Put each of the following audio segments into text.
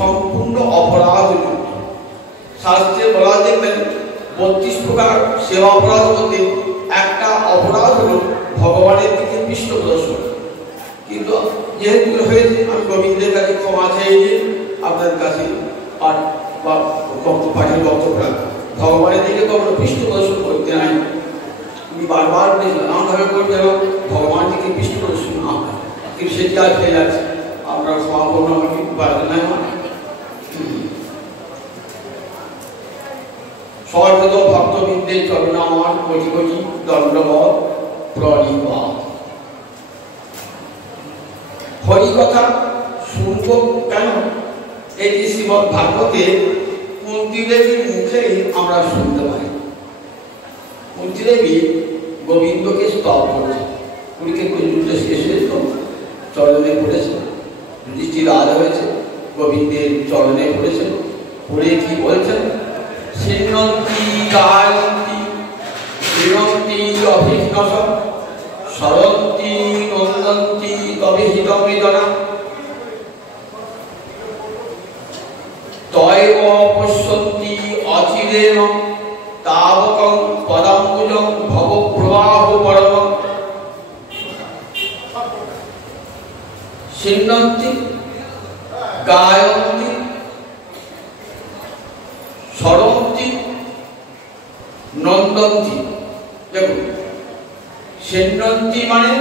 সম্পূর্ণ অপরাধযুক্ত। শাস্ত্রে বলা দেখবেন 32 প্রকার সেবা অপরাধ মধ্যে একটা অপরাধ হল ভগবানের দিকে পৃষ্ঠ প্রদর্শন। কিন্তু যেহেতু হয়েছে আমি গোবিন্দের কাছে ক্ষমা চাইলে আপনার কাছে পাঠ বা পাঠের বক্তব্য রাখবো। ভগবানের দিকে কখনো পৃষ্ঠ প্রদর্শন করতে নাই। আমি বারবার বলেছিলাম আমভাবে করতে হবে ভগবান দিকে পৃষ্ঠ প্রদর্শন না হয়, কিন্তু সেটি আজ হয়ে যাচ্ছে। আপনার ক্ষমা করুন আমাকে পারতে নাই। সর্বদ ভক্তবৃন্দের চরণ আমার কোটি কোটি দণ্ডবৎ প্রণিপাত। হরিকথা শুনব কেন? এটি শ্রীমদ্ ভাগবতে কুন্তী দেবীর মুখেই আমরা শুনতে পাই। কুন্তী দেবী গোবিন্দকে স্তব করেছে। কুড়িক্ষেত্রের যুদ্ধ শেষ হয়েছিল, চরণে পড়েছে, যুধিষ্ঠির রাজা হয়েছে, গোবিন্দের চরণে পড়েছে। পড়ে কি বলছেন? সিন্নন্তি গায়ন্তি শ্রীরন্তি অভিঘ্নস সরন্তি নন্দন্তি তবে হিতমৃদনা তয়ব পশ্যন্তি অচিরেণ তাবকং পদাম্বুজং ভবপ্রবাহ পরমং। সিন্নন্তি গায়ন্তি সরন্তি নন্দন্তি। দেখুন, সিন্নন্তি মানে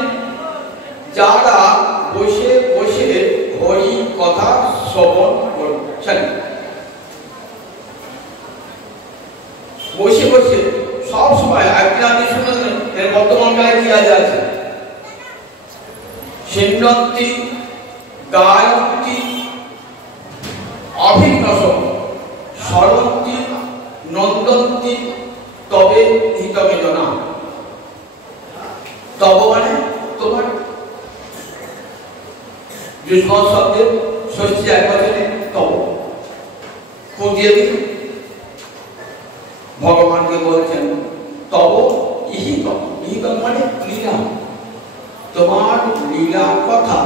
যারা বসে বসে হরি কথা শ্রবণ করছেন, বসে বসে সব সময় একদিন আপনি শুনলেন এর বর্তমান গায়ে কি আছে? সিন্নন্তি গায়ন্তি অভিঘ্নস সরন্তি নন্দন্তি তবে হিতমেদনা। তব মানে তোমার যুষ্মৎ শব্দের ষষ্ঠী এক বছরে তব। কুন্তী দেবী ভগবানকে বলছেন তব ইহিতম। ইহিতম মানে লীলা, তোমার লীলা কথা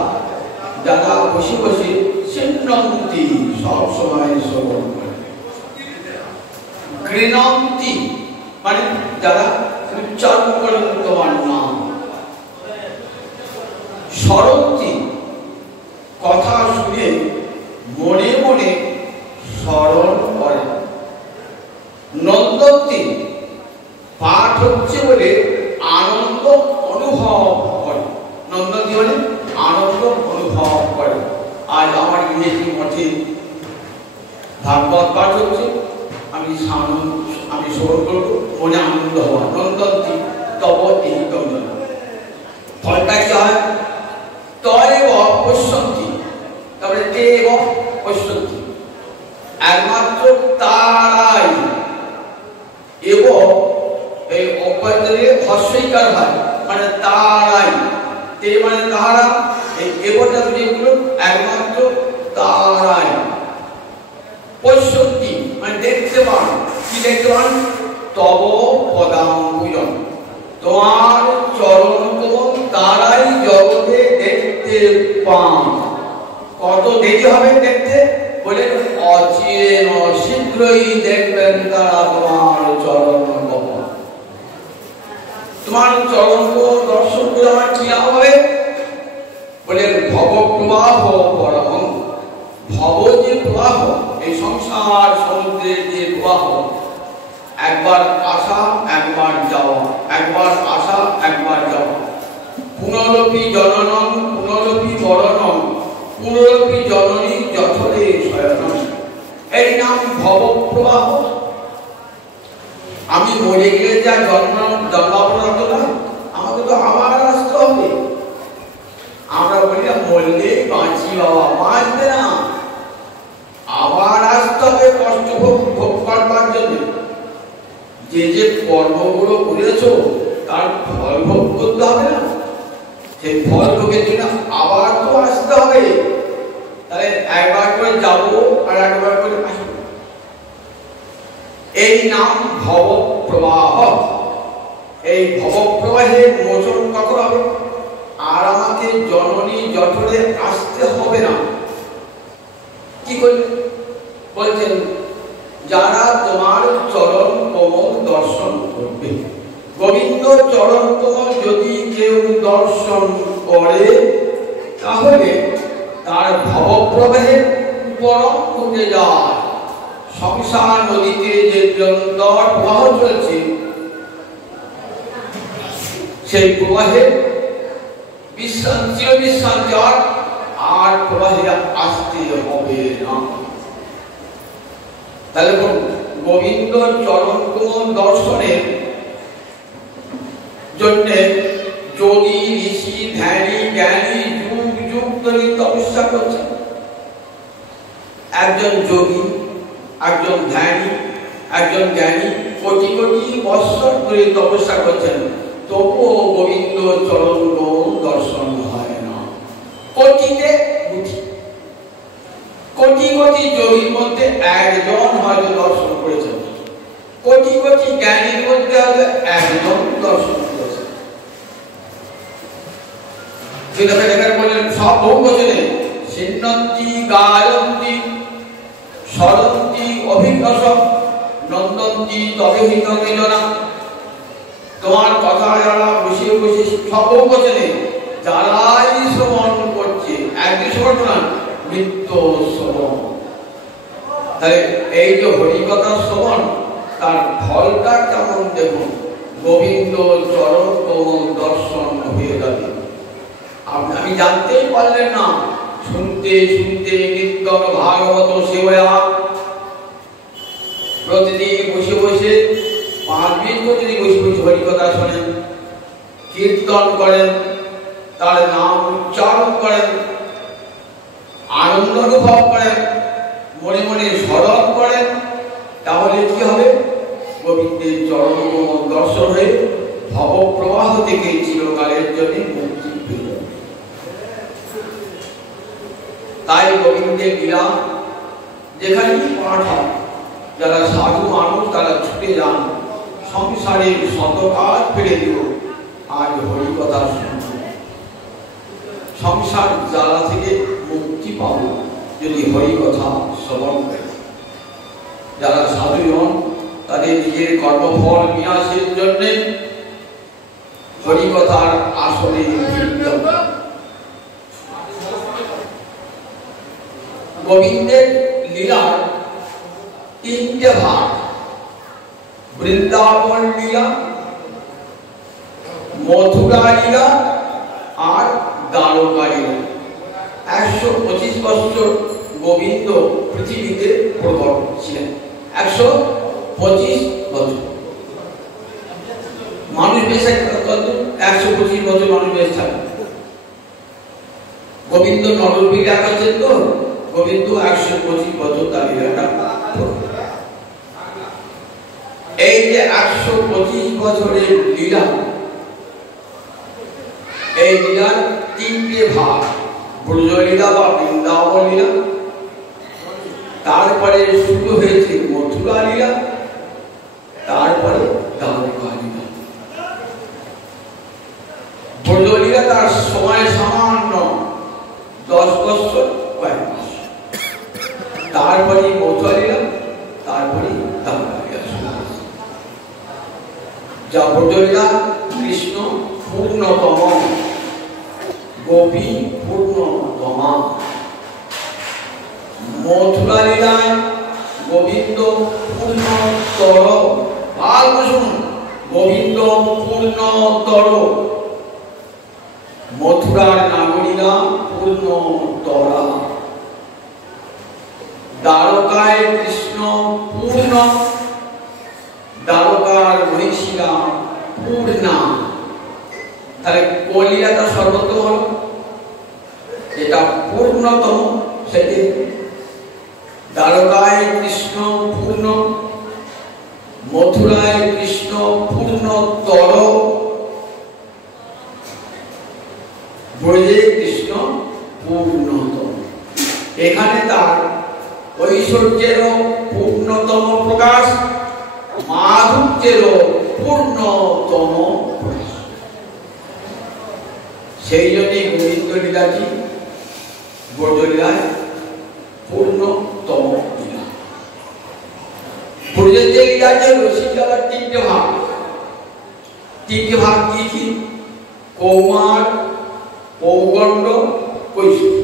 যারা বসে বসে সিন্নন্তি সব সময় শ্রবণ করে। গৃণন্তি মানে যারা উচ্চারণ করেন তোমার নাম। সরন্তি কথা শুনে মনে মনে স্মরণ করে। নন্দন্তি পাঠ হচ্ছে বলে আনন্দ অনুভব করে। নন্দন্তি মানে আনন্দ অনুভব করে। আজ আমার ইংরেজি মঠে ভাগবত পাঠ হচ্ছে, আমি শ্রবণ করব, মনে আনন্দ হওয়া। নন্দন্তি তব হিতম। ফলটা কি হয়? তয়েব পশ্যন্তি, তারপরে তেব পশ্যন্তি, একমাত্র তারাই। এবং এই অপরাধে হস্যইকার হয়, মানে তারাই। তে মানে তাহারা, এই এবটা যেগুলো একমাত্র তারাই। পশ্যন্তি মানে দেখতে পান। কি দেখতে পান? তব পদাম্বুজং, তোমার চরণ কমল তারাই জগতে দেখতে পান। কত দেরি হবে দেখতে? বলে অচিরেণ, শীঘ্রই দেখবেন তারা তোমার চরণ কমল। তোমার চরণ কমল দর্শন করে আমার কি লাভ হবে? বলে ভবপ্রবাহ পরমং। ভব যে প্রবাহ, এই সংসার সমুদ্রের যে প্রবাহ, একবার আসা একবার যাওয়া, একবার আসা একবার যাওয়া। পুনরপি জননং পুনরপি মরণং পুনরপি জননী যথরে শয়নং। এই নাম ভবপ্রবাহ। আমি মরে গেলে যা জন্মাবনত না, আমাকে তো আবার আসতে হবে। আমরা বলি না মরলে বাঁচি, বাবা বাঁচবে না, আবার আসতে হবে কষ্ট ভোগ করবার জন্য। যে যে কর্মগুলো করেছো তার ফল ভোগ করতে হবে না? সেই ফল ভোগের জন্য আবার তো আসতে হবে। তাহলে একবার করে যাবো আর একবার করে আসবো। এই নাম ভবপ্রবাহ। এই ভবপ্রবাহের মোচন কখন হবে? আর আমাকে জননী জঠরে আসতে হবে না। কি কি করলেন? বলছেন যারা তোমার চরণ কমল দর্শন করবে। গোবিন্দ চরণ কমল যদি কেউ দর্শন করে তাহলে তার ভবপ্রবাহে পরম উঠে যায়। সংসার নদীতে যে নিরন্তর প্রবাহ চলছে সেই প্রবাহে বিশ্রান্তি আর প্রবাহে আসতে হবে না। তাহলে গোবিন্দ চরণ কমল দর্শনের জন্য যোগী ঋষি ধ্যানী জ্ঞানী যুগ যুগ ধরে তপস্যা করছেন। একজন যোগী, একজন ধ্যানী, একজন জ্ঞানী কোটি কোটি বৎসর ধরে তপস্যা করছেন, তবুও গোবিন্দ চরণ কমল দর্শন হয় না। কোটিতে কোটি কোটি যোগীর মধ্যে একজন হয়তো দর্শন করেছেন, কোটি কোটি জ্ঞানীর মধ্যে হয়তো একজন দর্শন করেছেন। বললেন সব বহু বচনে সিন্নন্তি গায়ন্তি স্মরন্তি অভিজ্ঞস নন্দন্তি তবেহিত নিজনা। তোমার কথা যারা বসে বসে সব বহু বচনে যারাই শ্রবণ করছে, একদিন শ্রবণ না নিত্য শ্রবণ। তাহলে এই যে হরিকথা শ্রবণ তার ফলটা কেমন দেখুন, গোবিন্দ চরণ কমল দর্শন হয়ে যাবে। আমি জানতেই পারলেন না, শুনতে শুনতে নিত্যম ভাগবত সেবয়া প্রতিদিন বসে বসে 5 মিনিট যদি বসে বসে হরিকথা শোনেন, কীর্তন করেন, তার নাম উচ্চারণ করেন, আনন্দ অনুভব করেন, মনে মনে স্মরণ করেন, তাহলে কি হবে? গোবিন্দের চরণ কমল দর্শন হয়ে ভবপ্রবাহ থেকে চিরকালের জন্য মুক্তি পেয়ে যাবে। তাই গোবিন্দের লীলা যেখানেই পাঠ হয়, যারা সাধু মানুষ তারা ছুটে যান, সংসারের শত কাজ ফেলে দিও আজ হরিকথা শুনবো। সংসার জ্বালা থেকে মুক্তি পাবো যদি হরিকথা শ্রবণ করে। যারা সাধুজন তাদের নিজের কর্মফল বিনাশের জন্য হরিকথার আসলে গোবিন্দের লীলার 3টে ভাগ, বৃন্দাবন লীলা, মথুরা লীলা আর দ্বারকা লীলা। 125 বছর গোবিন্দ পৃথিবীতে প্রকট ছিলেন। 125 বছর মানুষ বেঁচে 125 বছর মানুষ বেঁচে থাকে। গোবিন্দ নরবীর আছেন তো, গোবিন্দ 125 বছর তার লীলাটা। এই যে 125 বছরের লীলা, এই লীলার 3টে ভাগ, ব্রজলীলা বা বৃন্দাবন লীলা, তারপরে শুরু হয়েছে মথুরা লীলা, তারপরে দ্বারকা লীলা। ব্রজলীলা তার সময় সামান্য 10 বছর কয়েক মাস, তারপরে মথুরা লীলা, তারপরে দ্বারকা লীলা। যা ব্রজলীলা কৃষ্ণ পূর্ণতম, গোপী পূর্ণতমা। মথুরা লীলায় গোবিন্দ পূর্ণতর, আর শুনুন, গোবিন্দ পূর্ণতর, মথুরার নাগরীরা পূর্ণতরা। দ্বারকায় কৃষ্ণ পূর্ণ, দ্বারকার মহিষীরা পূর্ণা। তাহলে কোন লীলাটা সর্বোত্তম হল? যেটা পূর্ণতম সেটি। দ্বারকায় কৃষ্ণ পূর্ণ, মথুরায় কৃষ্ণ পূর্ণতর, ব্রজে কৃষ্ণ পূর্ণতম। এখানে তার ঐশ্বর্যেরও পূর্ণতম প্রকাশ, মাধুর্যেরও পূর্ণতম প্রকাশ। সেই জন্যই গোবিন্দ লীলাটি ব্রজলীলায় পূর্ণতম লীলা। ব্রজের যে লীলা আছে রসিকলার তিনটে ভাগ। তিনটে ভাগ কি কি? কৌমার, পৌগণ্ড, কৈশোর।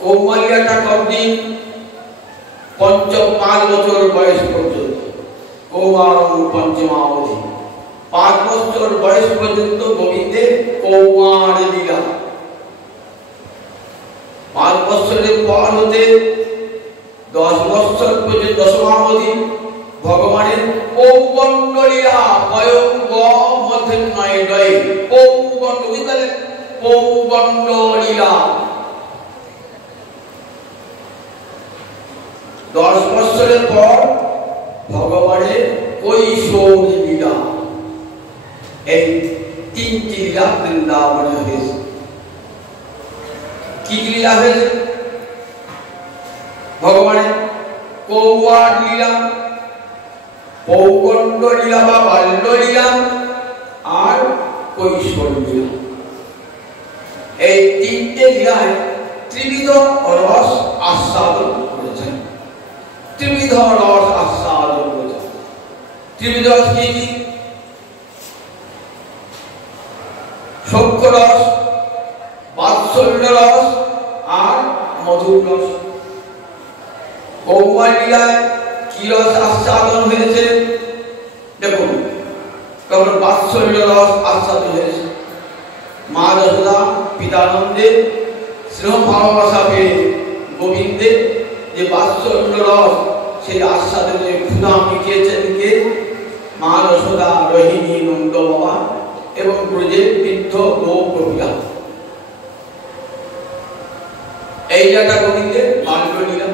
কৌমার লীলাটা কতদিন? 5 বছর বয়স পর্যন্ত। কৌমার পঞ্চমাবধি 5 বছর বয়স পর্যন্ত গোবিন্দের কৌমার লীলা। 5 বছরের পর হতে 10 বছর পর্যন্ত দশমাবধি ভগবানের পৌগণ্ড লীলা। পয়ঙ্গ মধ্যে নয় ডয়ে পৌগণ্ড, বুঝলেন? পৌগণ্ড লীলা। 10 বছরের পর ভগবানের কৈশোর লীলা। এই তিনটি লীলা বৃন্দাবনে হয়েছে। কি লীলা হয়েছে? ভগবানের কৌমার লীলা, পৌগণ্ড লীলা বা বাল্য লীলা, আর কৈশোর লীলা। এই তিনটে লীলায় ত্রিবিধ রস আস্বাদন করেছেন। ত্রিবিধ রস আস্বাদন করেছেন। ত্রিবিধ রস কি কি? সখ্য রস, বাৎসল্য রস আর মধুর রস। কৌমার লীলায় কি রস আস্বাদন হয়েছে? দেখুন, তখন বাৎসল্য রস আস্বাদন হয়েছে। মা যশোদা পিতানন্দের স্নেহ ভালোবাসা পেয়ে গোবিন্দের যে বাৎসল্য রস, সেই আস্বাদনে ক্ষুধা মিটিয়েছেন কে? মা যশোদা, রোহিণী, নন্দ বাবা এবং ব্রজের বৃদ্ধ গোপীরা। এই লীলাটা গোবিন্দের বাল্য লীলা।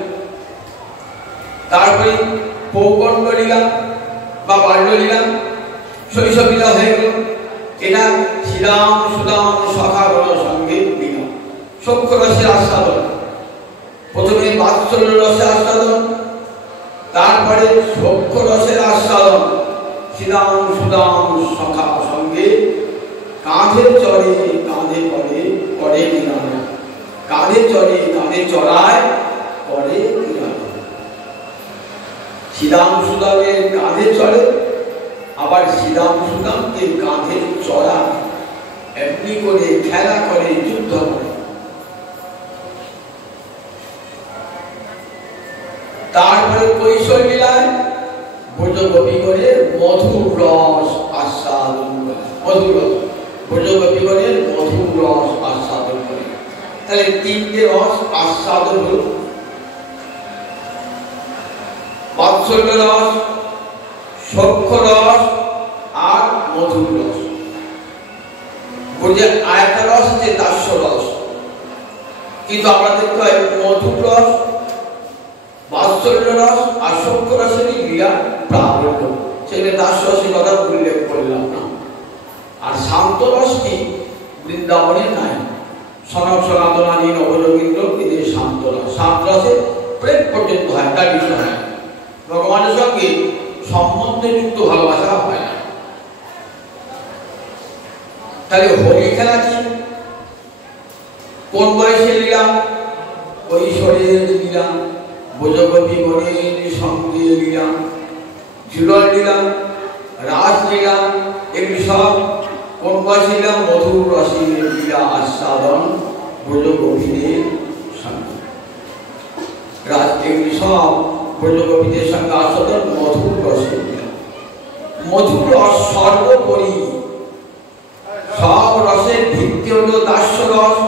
তারপরে পৌগণ্ড লীলা বা বাল্য লীলা, শৈশব লীলা হয়ে গেল। এটা শ্রীরাম সুদাম সখাগণ সঙ্গে লীলা। সখ্য রসের আস্বাদন, প্রথমে বাৎসল্য রসের আস্বাদন, তারপরে সখ্য রসের আস্বাদন। শ্রীরাম সুদাম সখা সঙ্গে কাঁধে চড়ে কাঁধে করে করে লীলা। কাঁধে চড়ে কাঁধে চড়ায় করে লীলা। শ্রীরাম সুদামের কাঁধে চড়ে, আবার শ্রীরাম সুদামকে কাঁধে চড়ায়, এমনি করে খেলা করে, যুদ্ধ করে। তারপরে কৈশোর লীলায় ব্রজগোপী করে মধুর রস আস্বাদন করে। মধুর রস, ব্রজগোপী করে মধুর রস আস্বাদন করে। তাহলে তিনটে রস আস্বাদন হল। বাৎসল্য রস, সখ্য রস আর মধুর রস। ব্রজের আরেকটা রস হচ্ছে দাস্য রস, কিন্তু আমরা দেখতে হয় মধুর রস, বাৎসল্য রস আর সখ্য রসেরই লীলা প্রাবল্য। সেখানে দাস্য রসের কথা উল্লেখ করলাম না। আর শান্ত রস কি? বৃন্দাবনে নাই। সনক সনাতনাদি নবযোগীন্দ্র এদের শান্ত রস। শান্ত রসে প্রেম পর্যন্ত হয়, তার বিষয় হয়। ভগবানের সঙ্গে সম্বন্ধযুক্ত ভালোবাসা হয় না। তাহলে হোলি খেলা কি? কোন বয়সে লীলা? কৈশোরের লীলা। ব্রজগোপী গণের সঙ্গে লীলা, ঝুলন লীলা, রাস লীলা, এগুলি সব কোন বয়সে লীলা? মধুর রসের লীলা আস্বাদন ব্রজগোপীদের সঙ্গে। রাস এগুলি সব ব্রজগোপীদের সঙ্গে আস্বাদন মধুর রসের লীলা। মধুর রস সর্বোপরি। সব রসের ভিত্তি হল দাস্য রস।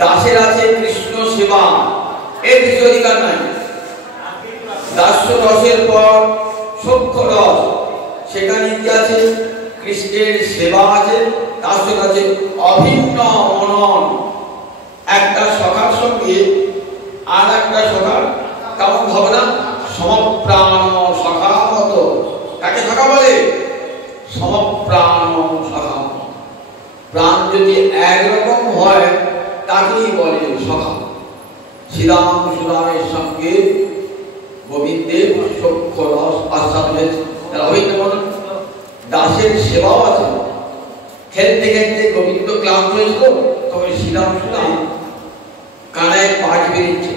দাসের আছে কৃষ্ণ সেবা, এর কিছু অধিকার নাই। দাস্য রসের পর সখ্য রস, সেখানে কি আছে? কৃষ্ণের সেবা আছে, তার সঙ্গে আছে অভিন্ন মনন। একটা সখার সঙ্গে আর একটা সখার কেমন ভাবনা? সমপ্রাণ সখা মতো। কাকে সখা বলে? সমপ্রাণ সখা। প্রাণ যদি একরকম হয় তাকেই বলে সখা। শ্রীরাম সুদামের সঙ্গে গোবিন্দের সখ্য রস আস্বাদন হয়েছে। অভিন্ন মনন। দাসের সেবাও আছে। খেলতে খেলতে গোবিন্দ ক্লান্ত হয়েছিল, তখন শ্রীরাম সুদাম কানায় পাট বেরিয়েছে,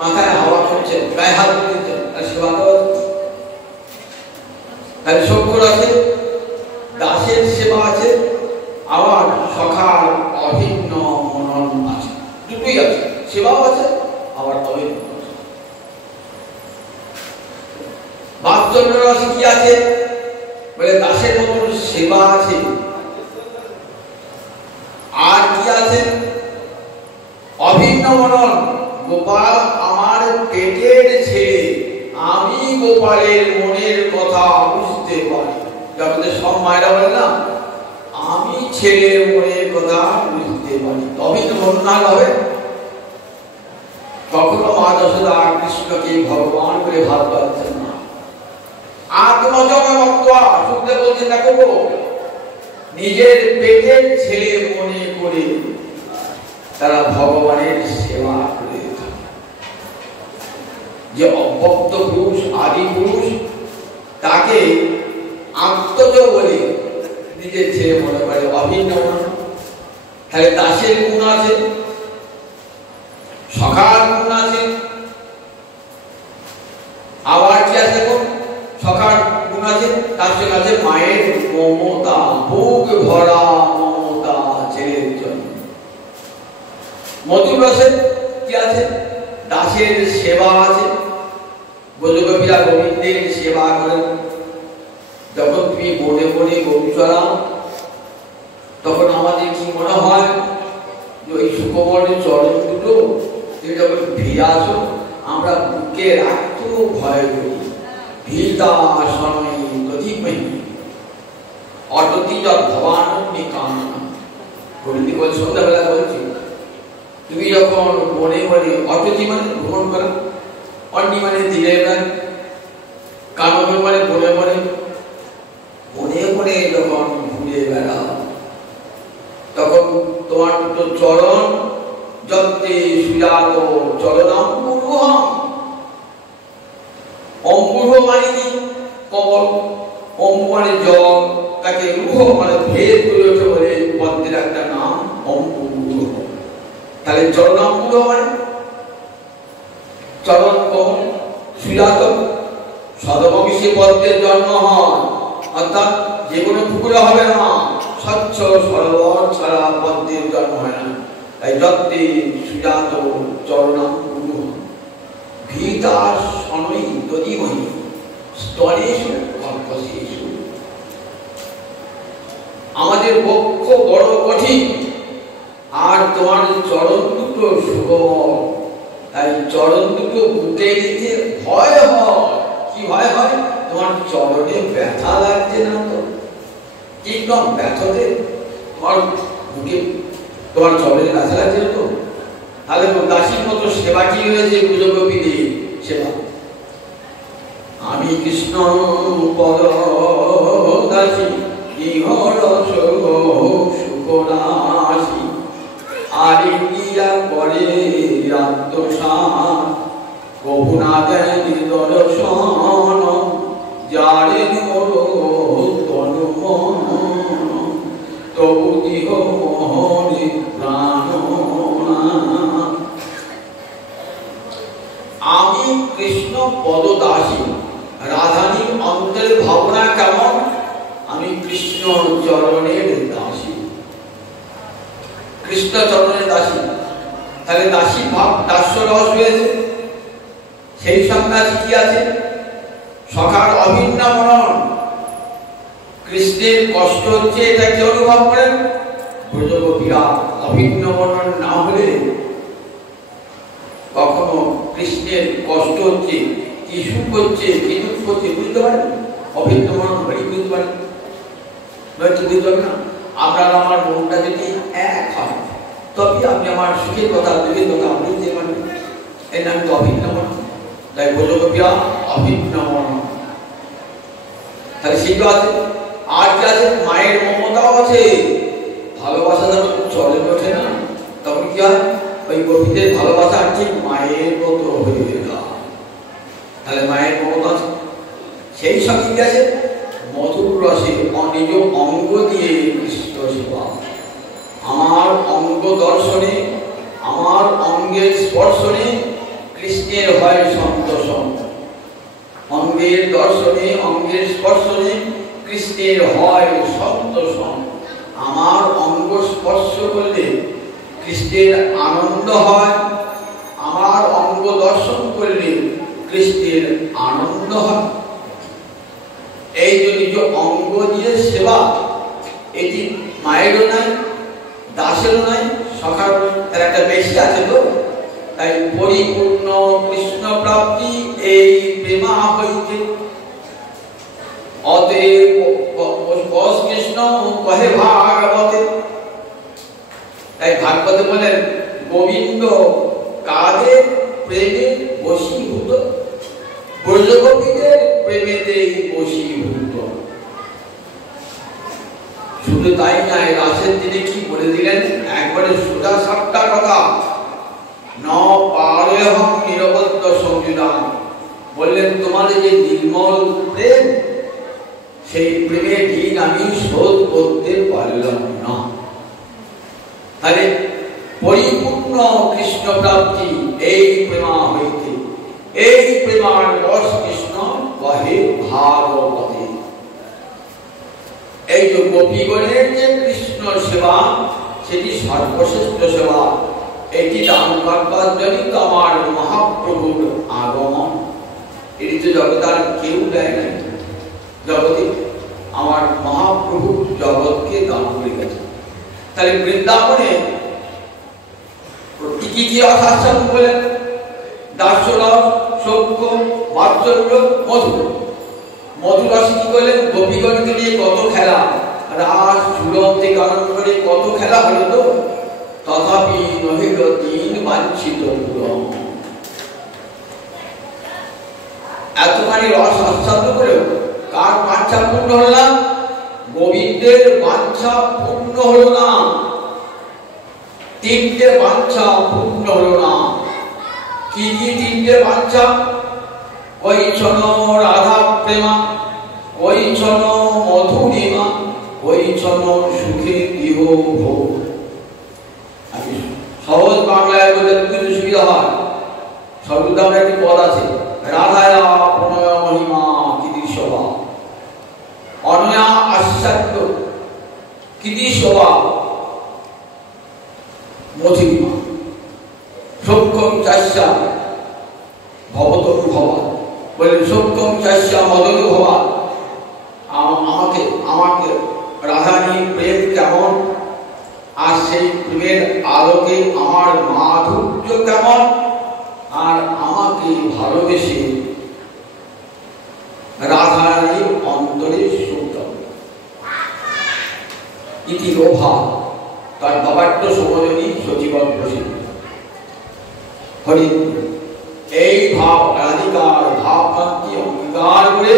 মাথায় হাওয়া করছে, গায়ে হাত দিচ্ছে, আর সেবা দেওয়া। তাহলে শঙ্কর আছে, দাসের সেবা আছে, আবার সখার অভিন্ন মনন আছে, দুটোই আছে, সেবাও আছে আবার অভিন্ন আছে। বাৎসল্য রাশি কি আছে বলে দাসের মতন সেবা আছে, আর কি আছে অভিন্ন মনন। গোপাল আমার পেটের ছেলে, আমি গোপালের মনের কথা বুঝতে পারি। জগতের সব মায়েরা বলে না আমি ছেলের মনের কথা বুঝতে পারি, অভিন্ন মনন হবে। কখনো মা যশোদা কৃষ্ণকে ভগবান করে ভাবতেন না। আত্মজমা ভক্তা সুখদেব বলছেন দেখো নিজের পেটের ছেলে মনে করে তারা ভগবানের সেবা করে থাকে। যে অব্যক্ত পুরুষ আদি পুরুষ তাকে আত্মজ বলে নিজের ছেলে মনে করে, অভিন্ন। তাহলে দাসের গুণ আছে, সখার গুণ আছে, আবার কি আছে দেখো সখার গুণ আছে, তার সঙ্গে আছে মায়ের মমতা, বুক ভরা মমতা ছেলের জন্য। মধুর রসের কি আছে, দাসের সেবা আছে, ব্রজগোপীরা গোবিন্দের সেবা করেন। যখন তুমি বনে বনে গরু চড়াও তখন আমাদের কি মনে হয় যে ওই সুকোমলের চরণ দুটো তুমি যখন ফিরে আসো আমরা বুকে রাখতেও ভয় করি। ভীতা শনৈ দধিমহি অটতি যৎ ভবানন্যে কামনা। গোবিন্দ বল সন্ধ্যাবেলা বলছি তুমি যখন বনে বনে, অটতি মানে ভ্রমণ করা, অন্যি মানে দিলে কানবে মানে বনে বনে, বনে বনে যখন ঘুরে বেড়াও তখন তোমার দুটো চরণ যত্তে সুজাত চরণাম্বুরুহম। অম্বুরুহ মানে কি কমল, অম্বু মানে জল, তাকে রুহ মানে ভেদ করে ওঠে বলে পদ্মের একটা নাম অম্বুরুহ। তাহলে চরণাম্বুরুহ মানে চরণ কমল, সুজাত সদবংশী পদ্মের জন্ম হয়, অর্থাৎ যে কোনো পুকুরে হবে না, স্বচ্ছ সরোবর ছাড়া পদ্মের জন্ম হয় না। তাই যত্তে সুজাত চরণাম্বুরুহ ভীতা শনৈ দধিমহি স্তনেষু কল্পসেষু। আমাদের বক্ষ বড় কঠিন আর তোমার চরণ দুটো সুগম, তাই চরণ দুটো বুকে নিতে ভয় হয়। কি ভয় হয়? তোমার চরণে ব্যথা লাগছে না তো? একদম ব্যথাতে তোমার বুকে তোমার চরণে ব্যথা লাগছে না তো? তাহলে দাসীর মতো সেবা কি হয়েছে ব্রজগোপীদের সেবা। আমি কৃষ্ণ পদ দাসী ইহর সুখনাশী, আরে গিয়া করে আত্মসাৎ, কভু না দেন দর্শন, যারে মোর তনু মন, তবু দিহ মোহনে প্রাণ। আমি কৃষ্ণ পদদাসী, রাধানীর অন্তরের ভাবনা কেমন? আমি কৃষ্ণ চরণের দাসী, কৃষ্ণ চরণের দাসী। তাহলে দাসী ভাব দাস্য রস হয়েছে। সেই সঙ্গে কি আছে? সখার অভিন্ন মনন। কৃষ্ণের কষ্ট হচ্ছে এটা কি অনুভব করেন ব্রজগোপীরা? অভিন্ন মনন না হলে কখনো কৃষ্ণের কষ্ট হচ্ছে, কি সুখ হচ্ছে, কি দুঃখ হচ্ছে বুঝতে পারেন? অভিন্ন মনন হলে বুঝতে পারেন, নয়তো বুঝতে পারেন না। আপনার আমার মনটা যদি এক হয় তবে আপনি আমার সুখের কথা, দুঃখের কথা বুঝতে পারবেন। এর নাম তো অভিন্ন মনন। তাই ব্রজগোপীরা অভিন্ন মনন। তাহলে সেটা আছে। আর কি আছে? মায়ের মমতাও আছে। ভালোবাসা যখন চলে ওঠে না তখন কি হয়? ওই গোপীদের ভালোবাসা ঠিক মায়ের মতো হয়ে যায়। তাহলে মায়ের মমতা আছে। সেই সঙ্গে কি আছে? মধুর রসে নিজ অঙ্গ দিয়ে কৃষ্ণ সেবা। আমার অঙ্গ দর্শনে, আমার অঙ্গের স্পর্শনে কৃষ্ণের হয় সন্তোষণ, অঙ্গের দর্শনে অঙ্গের স্পর্শনে কৃষ্ণের হয় সন্তোষণ। আমার অঙ্গ স্পর্শ করলে কৃষ্ণের আনন্দ হয়, আমার অঙ্গ দর্শন করলে কৃষ্ণের আনন্দ হয়। এই যে নিজ অঙ্গ দিয়ে সেবা, এটি মায়েরও নাই, দাসেরও নাই, সখার তার একটা বেশি আছে তো। তাই পরিপূর্ণ কৃষ্ণ প্রাপ্তি এই প্রেমা হইতে, অতএব কৃষ্ণ কহে ভাগবতে। তাই ভাগবতে বলেন গোবিন্দ কাদের প্রেমে বশীভূত, ব্রজগোপীদের প্রেমেতে বশীভূত। শুধু তাই নয়, রাসের দিনে কি বলে দিলেন, একবারে সোজা সাপটা কথা, ন পারেহম নিরবদ্ধ সংযুদান। বললেন তোমাদের যে নির্মল প্রেম, সেই প্রেমের ঋণ আমি শোধ করতে পারলাম না। তাহলে পরিপূর্ণ কৃষ্ণ প্রাপ্তি এই প্রেমা হইতে, এই প্রেমার রস কৃষ্ণ কহে ভাগবতে। এই যে গোপীগণের যে কৃষ্ণ সেবা, সেটি সর্বশ্রেষ্ঠ সেবা। এটি দান করবার জন্যই তো আমার মহাপ্রভুর আগমন। এটি তো জগৎ আর কেউ দেয় নাই, জগতে আমার মহাপ্রভু জগৎকে দান করে গেছে। তাহলে বৃন্দাবনে কি কি অসাশ্রম বলেন, দাস্যরস, সৌখ্য, বাৎসল্য, মধুর। মধুর রসে কি করলেন, গোপীগণকে নিয়ে কত খেলা, রাস ঝুলন থেকে আরম্ভ করে কত খেলা হলো তো। তথাপি নহিল দিন বাঞ্ছিত পূরণ। এতখানি রস আস্বাদন করেও কার বাঞ্ছা পূর্ণ হল না? গোবিন্দের বাঞ্ছা পূর্ণ হল না। তিনটে বাঞ্ছা পূর্ণ হল না। কি কি তিনটে বাঞ্ছা? কৈছন রাধা প্রেমা, কৈছন মধুরিমা, কৈছন সুখে ইহ ভোগ। সহজ বাংলায় বলতে কিছু সুবিধা হয়। সর্বদাম একটি পদ আছে, রাধায়া প্রণয় মহিমা কীর্তিশোভা, অনয়া আশ্চাদ্য কীর্তিশোভা মধুরিমা, সৌখ্যম চাস্যা ভবতনুভবা। বলেন সৌখ্যম চাস্যা মদনুভবা। আমাকে রাধারানীর প্রেম কেমন, আর সেই প্রেমের আলোকে আমার মাধুর্য কেমন, আর আমাকে ভালোবেসে রাধারানীর অন্তরে সুখ। ইতি লোভা তার বাবাট্য সমজনী সচিবন প্রসিদ্ধ। হরি এই ভাব রাধিকার ভাবকান্তি অঙ্গীকার করে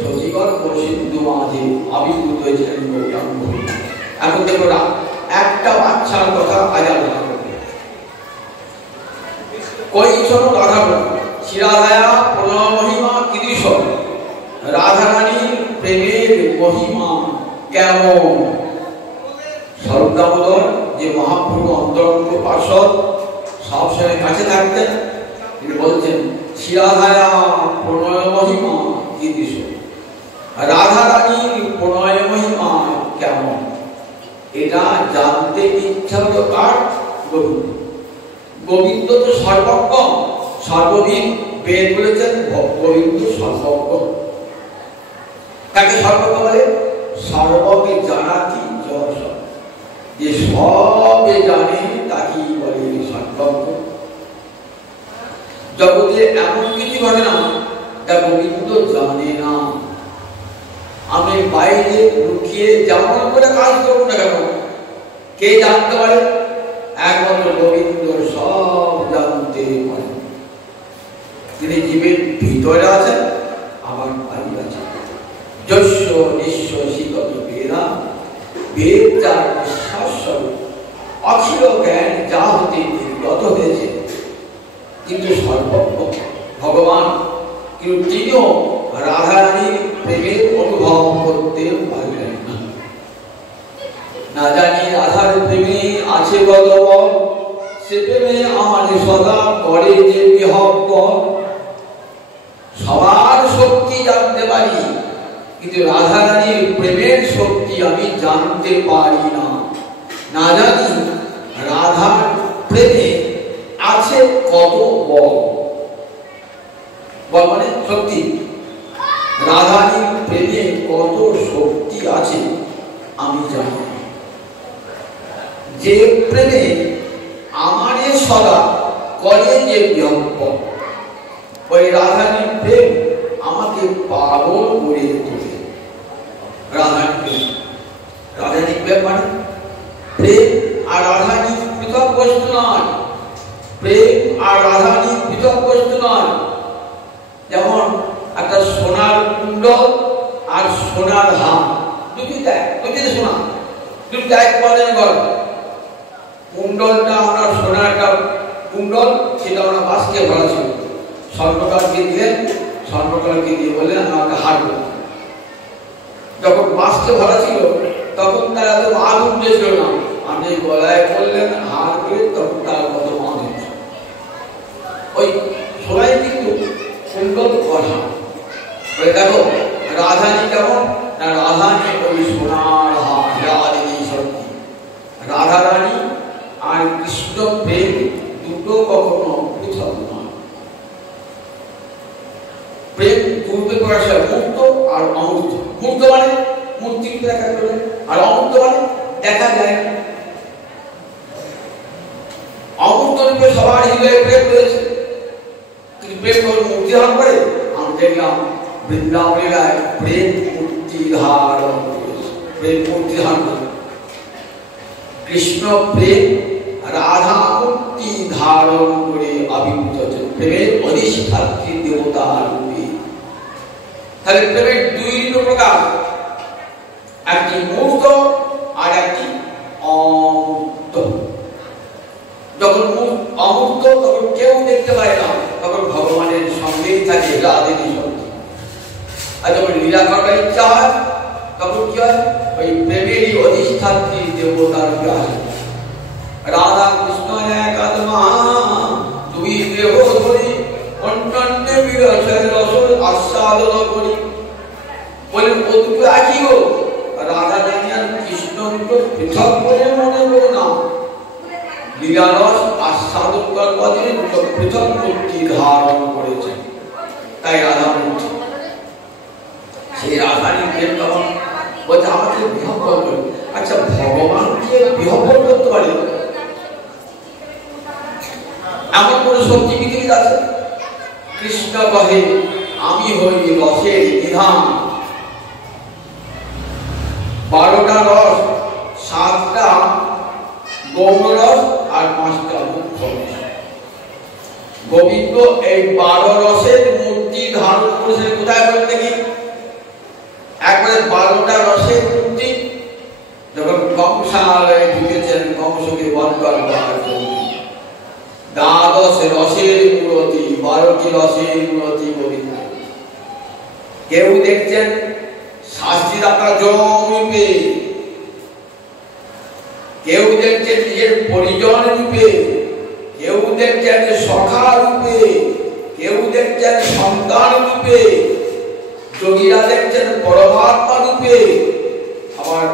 সচিবন প্রসিদ্ধ মাঝে আবির্ভূত হয়েছিলেন গৌরাঙ্গ। এখন দেখো না, একটা বাচ্চার কথা আজ আলোচনা করবে। কৈছন রাধা শিরাধায়া প্রণয় মহিমা কীর্তিশ। রাধারানীর প্রেমের মহিমা কেমন? সর্বদামোদর যে মহাপ্রভু অন্তরঙ্গ পার্ষদ, সবসময় কাছে থাকতেন, তিনি বলছেন শিরাধায়া প্রণয় মহিমা কীর্তিশ। রাধারানীর প্রণয় মহিমা কেমন, এটা জানতে ইচ্ছা হলো কার? গোবিন্দ। গোবিন্দ তো সর্বজ্ঞ, সর্ববিদ। বেদ বলেছেন গোবিন্দ সর্বজ্ঞ। কাকে সর্বজ্ঞ বলে? সর্বকে জানা কি যশ, যে সবে জানে তাকে বলে সর্বজ্ঞ। জগতে এমন কিছু ঘটে না যা গোবিন্দ জানে না। আমি বাইরে লুকিয়ে যেমন করে কাজ করব না কেন, কে জানতে পারে? একমাত্র গোবিন্দ সব জানতে পারে। তিনি জীবের ভিতরে আছেন, আবার বাইরে আছেন। যস্য নিঃশ্বাসিত বেদা, বেদ যার বিশ্বাস অখিল জ্ঞান যা হতে নির্গত হয়েছে, কিন্তু সর্বজ্ঞ ভগবান। কিন্তু তিনিও রাধারানীর প্রেমের অনুভব করতে পারলেন না। না জানি রাধার প্রেমে আছে কত বল, সে প্রেমে আমার সদা করে যে বিহব্বল। সবার শক্তি জানতে পারি, কিন্তু রাধারানীর প্রেমের শক্তি আমি জানতে পারি না। না জানি রাধার প্রেমে আছে কত বল। বল মানে শক্তি। রাধারানীর প্রেমে কত শক্তি আছে আমি জানি। যে প্রেমে আমারে সদা করে যে বিহব্বল, ওই রাধারানীর প্রেম আমাকে পাগল করে তোলে। রাধারানীর প্রেম মানে প্রেম আর রাধারানী পৃথক বস্তু নয়। প্রেম আর রাধারানী পৃথক বস্তু নয়। যেমন একটা সোনার কুণ্ডল আর সোনার হার, দুটিতে সোনা, দুটি এক পর্যায়ে গড়। কুণ্ডলটা আমরা সোনারটা কুণ্ডল, সেটা আমরা বাসকে ভরা ছিল। স্বর্ণকারকে দিলেন, স্বর্ণকারকে দিয়ে বললেন আমাকে হার করুন। যখন বাসকে ভরা ছিল তখন তার এত মান উঠেছিল না। আপনি গলায় বললেন হার করে, তখন তার কত মান উঠছে। ওই সোনাই কিন্তু কুণ্ডল গড়া। দেখো রাধারানী কেমন না, রাধারানী ওই সোনার হার, রাধারানী শক্তি। রাধারানী আর কৃষ্ণ প্রেম দুটো কখনো পৃথক নয়। প্রেম দুটো প্রকাশ, মুক্ত আর অমূর্ত। মুক্ত মানে মূর্তি দেখা গেল, আর অমূর্ত মানে দেখা যায় না। অমূর্ত রূপে সবার হৃদয়ে প্রেম রয়েছে, কিন্তু প্রেম করে মূর্তি ধারণ করে। আমি দেখলাম বৃন্দাবনের প্রেম মূর্তি ধারণ করেছে, প্রেম মূর্তি ধারণ করে। কৃষ্ণ প্রেম রাধা মূর্তি ধারণ করে আবির্ভূত হচ্ছে, প্রেমের অধিষ্ঠাত্রী দেবতা রূপে। তাহলে প্রেমের দুই প্রকার, একটি মূর্ত আর একটি অমূর্ত। যখন অমূর্ত তখন কেউ দেখতে পায় না, তখন ভগবানের সঙ্গেই থাকে রাধারানী শক্তি। আর যখন লীলা করার ইচ্ছা হয় তখন কি হয়, ওই প্রেমেরই অধিষ্ঠাত্রী দেবতার রূপে আসে। রাধা কৃষ্ণ এক আত্মা, দুই দেহ ধরি অন্যান্য বিরসের রস আস্বাদন করি। বলেন ও দুটো একই গো। রাধারানী আর কৃষ্ণকে পৃথক বলে মনে করো না। লীলারস আস্বাদন করবার জন্য দুটো পৃথক মূর্তি ধারণ করেছে, তাই রাধা মূর্তি। সেই রাধারানীর প্রেম তখন বলছে আমাকে বিহব্বল করে। আচ্ছা, ভগবানকে বিহব্বল করতে পারে এমন কোন শক্তি পৃথিবীতে আছে? কৃষ্ণ কহে আমি হই রসের বিধান। 12টা রস, 7টা গৌর রস আর 5টা মুখ্য রস। গোবিন্দ এই 12 রসের মূর্তি ধারণ করেছে কোথায় বলেন দেখি? একবারে 12টা রসের মূর্তি যখন কংসালয়ে ঢুকেছেন কংসকে বধ করবার জন্য। 12 রসের মূর্তি, 12টি রসের মূর্তি গোবিন্দ। কেউ দেখছেন শাস্ত্রীদাতা জম রূপে, কেউ দেখছেন নিজের পরিজন রূপে, কেউ দেখছেন সখা রূপে, কেউ দেখছেন সন্তান রূপে, যোগীরা দেখছেন পরমাত্মা রূপে। আবার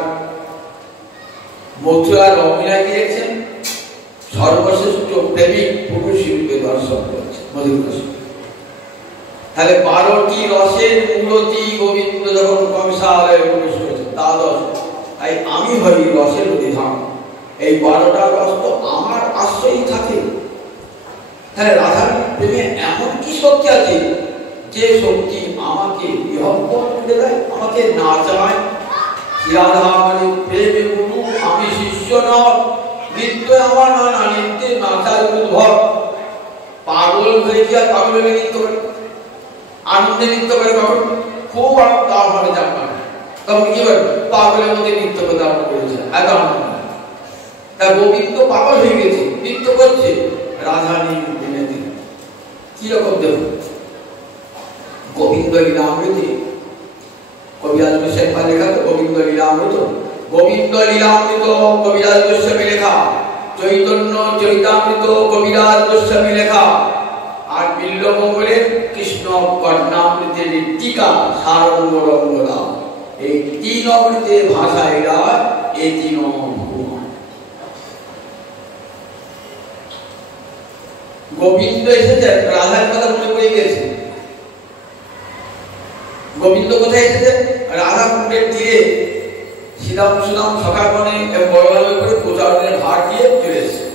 মথুরা রমণীকে দেখছেন সর্বশ্রেষ্ঠ প্রেমিক পুরুষ রূপে দর্শন করছে মধুর। তাহলে 12টি রসের মূর্তি গোবিন্দ যখন কংসালয়ে প্রবেশ করেছেন, দ্বাদশ। তাই আমি হই রসের অধিধান। এই 12টা রস তো আমার আশ্রয়ই থাকে। তাহলে রাধার প্রেমে এমন কি শক্তি আছে যে শক্তি আমাকে বিহব্বল করে দেয়, আমাকে নাচায়। রাধারানীর প্রেমে গুরু আমি শিষ্য নয়, নিত্য আমার নানা নিত্যে নাচার উদ্ভব। পাগল হয়ে কি আর পাগল হয়ে নৃত্য করে, আনন্দে নৃত্য করে। কখন খুব আনন্দ আমার জানবেন, তখন কি করে পাগলের মধ্যে নৃত্য করতে আরম্ভ করেছে, এত আনন্দ। তা গোবিন্দ পাগল হয়ে গেছে, নৃত্য করছে রাধারানীর প্রেমে। কি রকম দেখুন গোবিন্দ লীলামৃতি, কবিরাজ গোস্বামী লেখা তো গোবিন্দ লীলামৃত। গোবিন্দ লীলামৃত কবিরাজ গোস্বামী লেখা। চৈতন্য চরিতামৃত কবিরাজ গোস্বামী লেখা, আর বিল্লমঙ্গলের কৃষ্ণ কর্ণামৃতের টিকা সারঙ্গ রঙ্গলা। এই তিন অমৃতের ভাষা এরা এই তিন ভুবন। গোবিন্দ এসেছেন, রাধার কথা মনে পড়ে গেছে। গোবিন্দ কোথায় এসেছেন? রাধা কুণ্ডের তীরে শ্রীরাম সুনাম সখাগণে বড়ভাবে করে প্রচারণের ভার দিয়ে চলে এসেছে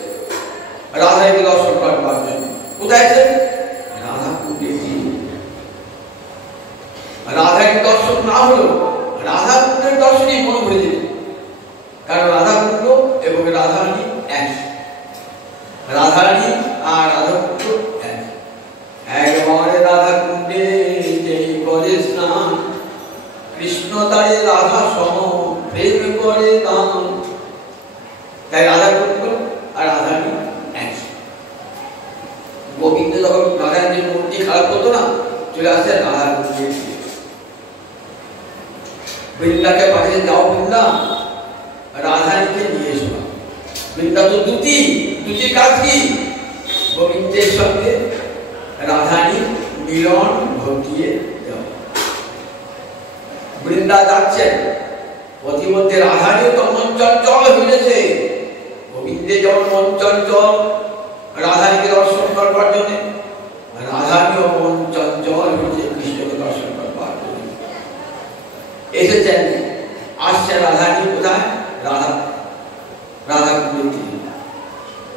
রাধাকে দর্শন করবার জন্য। কোথায় এসেছেন? রাধা কুণ্ডের তীরে। রাধার দর্শন না হলো রাধা কুণ্ডের দর্শনই মনে পড়ে যেত, কারণ রাধা কুণ্ড এবং রাধারানী এক, রাধারানী আর রাধা কুণ্ড এক। একবারে রাধা কুণ্ডে যেই করে স্নান, কৃষ্ণ তারে রাধা সম প্রেম করে দান। তাই রাধা কুণ্ড আর রাধারানী এক। গোবিন্দ যখন রাধারানীর মূর্তি খারাপ হতো না, চলে আসছে রাধা কুণ্ডে। বৃন্দাকে পাঠিয়ে যাও, বৃন্দা রাধারানীকে নিয়ে এসো। বৃন্দা তো দুটির কাজ কি? গোবিন্দের সঙ্গে রাধারানীর মিলন ঘটিয়ে দেওয়া। বৃন্দা যাচ্ছেন, প্রতিমধ্যে রাধারানীও তো মন চঞ্চল হয়েছে। গোবিন্দের যেমন মন চঞ্চল রাধারানীকে দর্শন করবার জন্য, রাধারানীও মন চঞ্চল হয়েছে কৃষ্ণকে দর্শন করবার জন্য। এসেছেন, আসছে রাধারানী কোথায়? রাধা কুণ্ডে।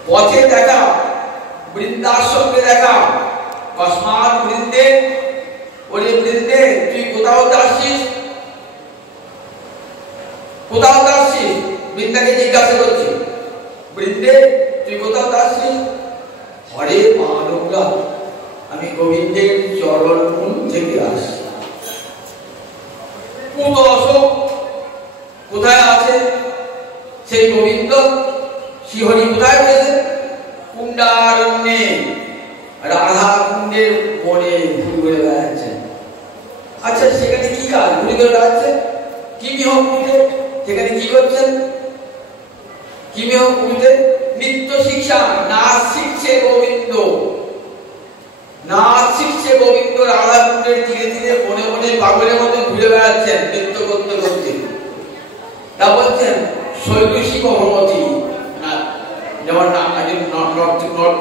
পথে দেখা, বৃন্দার সঙ্গে দেখা। কসমাত বৃন্দে, ওরে বৃন্দে তুই কোথাও যাচ্ছিস? কোথাও যাচ্ছিস? বৃন্দাকে জিজ্ঞাসা করছে, বৃন্দে তুই কোথাও যাচ্ছিস? হরে মানবরা, আমি গোবিন্দের চরণ মূল থেকে আসছি। কোথায় আছে সেই গোবিন্দ? শ্রীহরি কোথায় রয়েছে? কুণ্ডারণ্যে, রাধা কুণ্ডের বনে ঘুরে বেড়াচ্ছেন। আচ্ছা, সেখানে কি কাজ? ঘুরে ঘুরে বেড়াচ্ছে। কি বিহক পুরীতে? সেখানে কি করছেন? কি বিহক পুরীতে? নিত্য শিক্ষা, নাচ শিখছে গোবিন্দ। নাচ শিখছে গোবিন্দ। রাধা কুণ্ডের ধীরে ধীরে বনে বনে পাগলের মতো ঘুরে বেড়াচ্ছেন নৃত্য করতে করতে। তা বলছেন শৈলশী ভগবতী, যেমন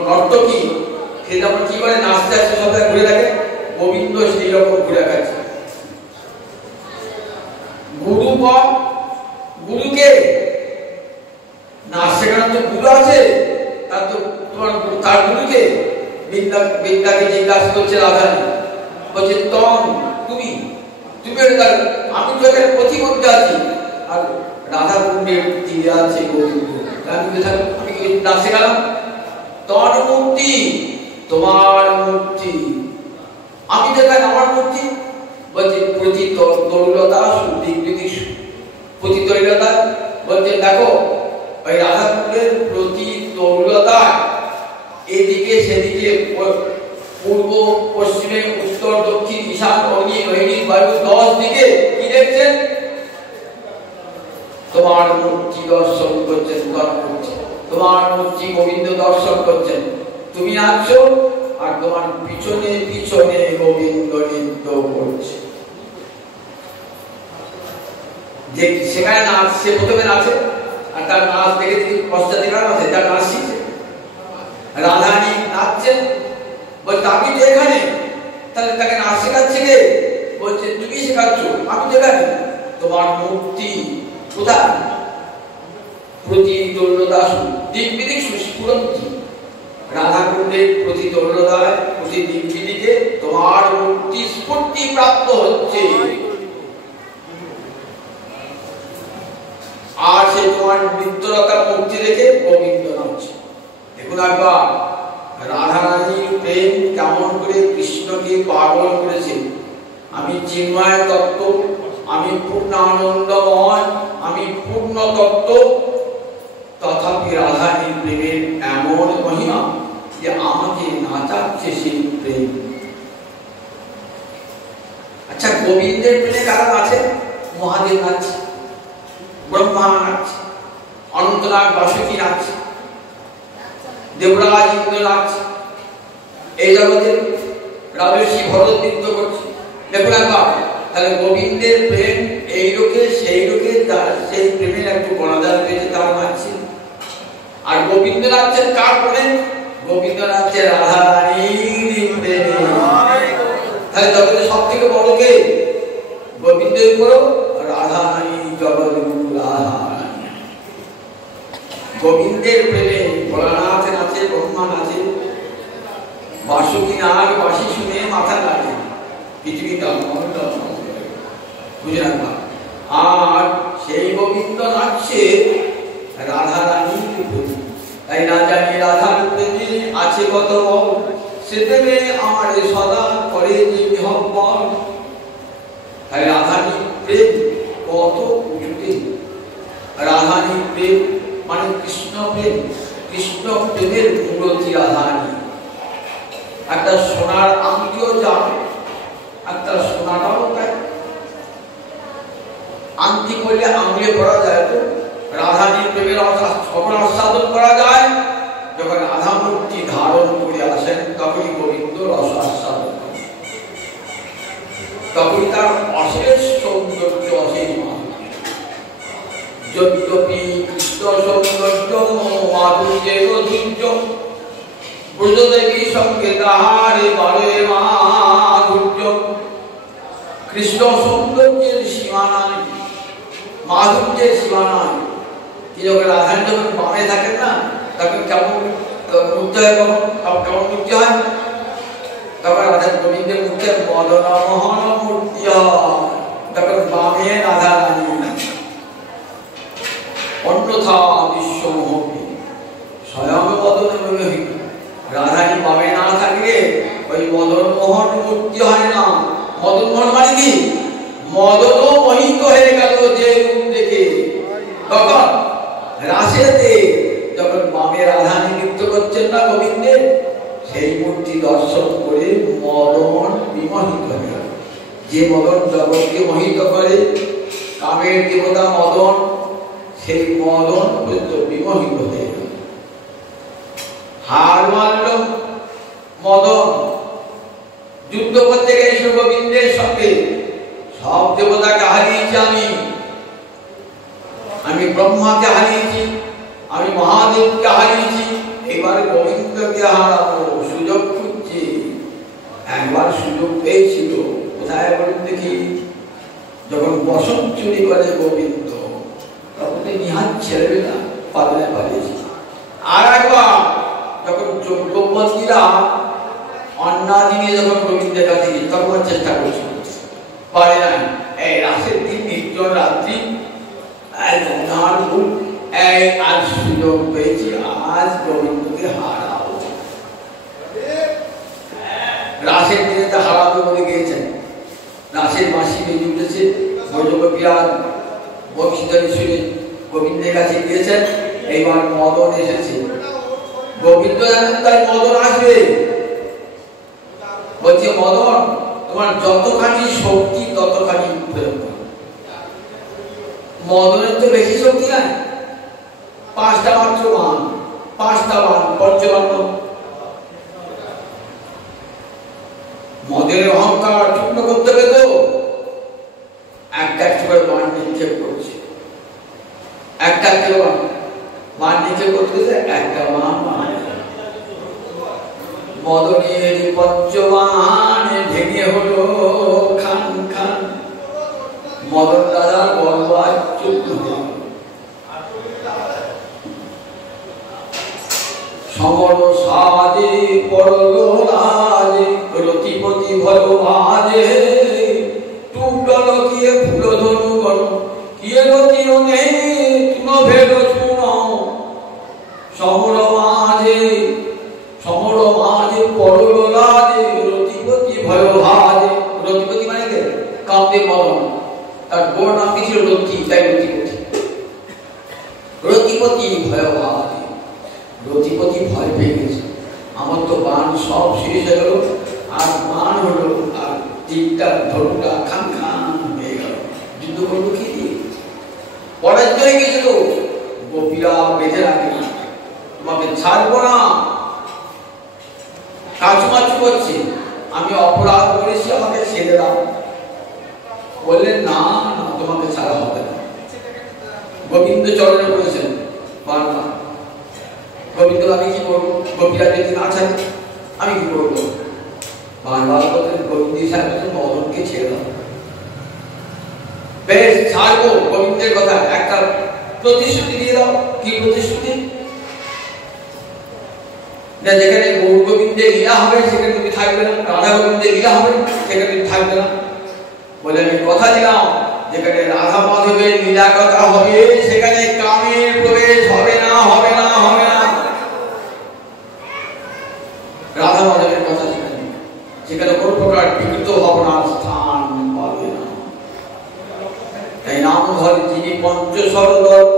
নর্তকী, সে যেমন কি করে নাচতে আসতে সবাই ঘুরে থাকে, গোবিন্দ সেই রকম ঘুরে গেছে। গুরুপদ, গুরুকে নাচ শেখানোর তো গুরু আছে, তার তো তার গুরুকে। বিদ্যাকে জিজ্ঞাসা করছে রাধারানী, বলছে তুমি আমি তো এখানে প্রতিমধ্যে আছি, আর রাধা কুণ্ডের তীরে আছে গোবিন্দ। আমি নাচ শেখালাম। তোর মূর্তি, তোমার মূর্তি, আমি দেখাই আমার মূর্তি। বলছে প্রতি তরুলতা, প্রতি তরুলতা। বলছে দেখো ওই রাধা কুণ্ডের প্রতি তরুলতা, এদিকে সেদিকে, পূর্ব পশ্চিমে উত্তর দক্ষিণ ঈশান অগ্নি নৈনি বায়ু 10 দিকে কি দেখছেন? তোমার মূর্তি দর্শন করছেন। তোমার মূর্তি গোবিন্দ দর্শন করছেন। তুমি আছো আর তোমার পিছনে পিছনে গোবিন্দ নৃত্য করছে। যে সেখানে নাচ, সে প্রথমে নাচে, আর তার নাচ দেখে পশ্চাতে কারণ আছে, তার নাচ শিখছে। রাধারানী নাচছেন, বলছে আমি তো এখানে। তাহলে তাকে নাচ শেখাচ্ছে কে? বলছে তুমি শেখাচ্ছ, আমি তো এখানে। তোমার মূর্তি কোথায়? প্রতি তরুলতা, দিক বিদিক সুস্ফুরন্তি। রাধা কুণ্ডের প্রতি তরুলতায়, প্রতি দিক বিদিকে তোমার মূর্তি স্ফূর্তি প্রাপ্ত হচ্ছে। আর সে তোমার নৃত্যরতা মূর্তি দেখে গোবিন্দ নাচছে। দেখুন একবার রাধারানীর প্রেম কেমন করে কৃষ্ণকে পাগল করেছে। আমি চিন্ময় তত্ত্ব, আমি পূর্ণ আনন্দময়, আমি পূর্ণ তত্ত্ব, তথাপি রাধারানীর প্রেমের এমন মহিমা যে আমাকে নাচাচ্ছে সেই প্রেম। আচ্ছা, গোবিন্দের প্রেমে কারা আছে? মহাদেব নাচছে, ব্রহ্মা নাচছে, অনন্তনাগ বাসুকী নাচছে, দেবরাজ ইন্দ্র নাচছে, এই জগতে রাজর্ষি ভরত নৃত্য করছে। দেখুন একবার, তাহলে গোবিন্দের প্রেম এই লোকে সেই লোকে, তার সেই প্রেমের একটু গণাদান পেয়েছে, তার নাচছে। আর গোবিন্দ নাচছেন কার প্রেমে? গোবিন্দ নাচছে রাধা রানীর প্রেমে। তাহলে জগতে সব থেকে বড় কে? গোবিন্দের বড়, রাধা রানী জগৎগুরু রাধা রানী। গোবিন্দের প্রেমে ভোলানাথ নাচে, ব্রহ্মা নাচে, বাসুকি নাগ বাসি শুনে মাথা নাচে, পৃথিবীটা বুঝে রাখবা। আর সেই গোবিন্দ নাচছে রাধা রানীর প্রেমে। তাই না জানি রাধার প্রেমে আছে কত বল, সে প্রেমে আমার সদা করে যে বিহব্বল। তাই রাধানীর প্রেম কত উঁচুতে। রাধানীর প্রেম মানে কৃষ্ণ প্রেম, কৃষ্ণ প্রেমের মূলতি রাধানী। একটা সোনার আংটিও যান, একটা সোনাটাও তাই। আংটি করলে আঙুলে পড়া যায় তো, রাধানীর প্রেমের সকল আস্বাদন করা যায় যখন রাধা মূর্তি ধারণ করে আসেন, তখনই গোবিন্দ রস আস্বাদন করেন, তখনই তার অশেষ সৌন্দর্য, অশেষ মাধুর্য। যদ্যপি কৃষ্ণ সৌন্দর্য মাধুর্যের অধুর্য, ব্রজদেবী সঙ্গে তাহারে বারে মাধুর্য। কৃষ্ণ সৌন্দর্যের সীমা নাই, মাধুর্যের সীমা নাই। যখন রাধারানী যখন বামে থাকেন না, তখন কেমন মুক্তি হয়, কেমন মুক্তি হয়? তখন রাধা গোবিন্দের মুখে মদন মোহন মূর্তি হয়, তখন বামে রাধারানী। অন্যথা বিশ্বমোহী স্বয়ং মদন মোহিত। রাধারানী বামে না থাকলে ওই মদন মোহন মূর্তি হয় না। মদন মোহন মানে কি? মদনও মোহিত হয়ে গেল যে রূপ দেখে। তখন রাসেতে যখন বামে রাধারানী নৃত্য করছেন না গোবিন্দের, সেই মূর্তি দর্শন করে মদন বিমোহিত হয়ে গেল। যে মদন জগৎকে মোহিত করে, কামের দেবতা মদন, সেই মদন বিমোহিত হয়ে গেল। হার মানল মদন, যুদ্ধ করতে গেছিল গোবিন্দের সঙ্গে। সব দেবতাকে হারিয়েছি আমি ব্রহ্মাকে হারিয়েছি, আমি মহাদেবকে হারিয়েছি, এবার গোবিন্দকে হারাবো, সুযোগ খুঁজছি। একবার সুযোগ পেয়েছিল, কোথায় বলুন দেখি? যখন বসন চুরি করে গোবিন্দ, তখন নিহাত ছেড়ে না, পালনে পালিয়েছি। আর একবার যখন যজ্ঞবন্দীরা অন্নাদি নিয়ে যখন গোবিন্দের কাছে তখন চেষ্টা করছিল, পারে না। এই রাসের দিন নির্জন রাত্রি, আজ সুযোগ পেয়েছি, আজ গোবিন্দকে হারাবো। রাসের দিনে তা হারাবো বলে গিয়েছেন। রাসের মাসি বেজে উঠেছে, বিরাট বক্সিদারি শুনে গোবিন্দের কাছে গিয়েছেন। এইবার মদন এসেছে, গোবিন্দ জানেন তাই মদন আসবে। বলছে মদন, তোমার যতখানি শক্তি ততখানি প্রয়োগ করো। মদনের তো বেশি শক্তি নাই, 5টা মাত্র বান, 5টা বান পঞ্চবান্ন। মদের অহংকার চূর্ণ করতে হবে তো একটা করে বান নিক্ষেপ করছে, একটা বান নিক্ষেপ করতে একটা বান। মদনের পঞ্চবান ভেঙে হলো খান খান। মদন দাদার বলবায় চূর্ণ হল। সমর সাজে পড়ল রাজে, রতিপতি ভয় ভাজে। টুকডল কিয়ে ফুল ধনু গণ, কিয়ে রতি নে তুন ভেল শুন। সমর মাঝে পড়ল রাজে, রতিপতি ভয় ভাজে। রতিপতি মানে কে? কামদেব মদন, তার বড় নাম কি ছিল? রতি, তাই রতিপতি। রতিপতি ভয় ভাজে, রতিপতি ভয় পেয়ে গেছে। আমার তো বান সব শেষ হয়ে গেল, আর বান হলো, আর তীরটা ধরুটা খান খান হয়ে গেল। যুদ্ধ করবো কি দিয়ে? পরাজিত হয়ে গেছে তো। গোপীরা বেঁধে রাখে না, তোমাকে ছাড়বো না। করছি, আমি অপরাধ করেছি, আমাকে ছেড়ে দাও। বললেন না না, তোমাকে ছাড়া হবে না। গোবিন্দ চরণে বলেছেন বারবার, গোবিন্দ আমি কি করবো, গোপীরা যদি না ছাড়ে আমি কি করবো? বারবার বলতেন গোবিন্দ সাহেব বলতেন মদনকে ছেড়ে দাও। বেশ ছাড়বো, গোবিন্দের কথা একটা প্রতিশ্রুতি দিয়ে দাও। কি প্রতিশ্রুতি? না যেখানে গৌর গোবিন্দের লীলা হবে সেখানে তুমি থাকবে না, রাধা গোবিন্দের লীলা হবে সেখানে তুমি থাকবে না। বলে আমি কথা দিলাম যেখানে রাধা মাধবের লীলা কথা হবে সেখানে কামের প্রবেশ হবে না, হবে না, হবে না। রাধা মাধবের কথা সেখানে কোনো প্রকার বিকৃত ভাবনার স্থান পাবে না। তাই নাম ধরে যিনি পঞ্চস্বর দর্প,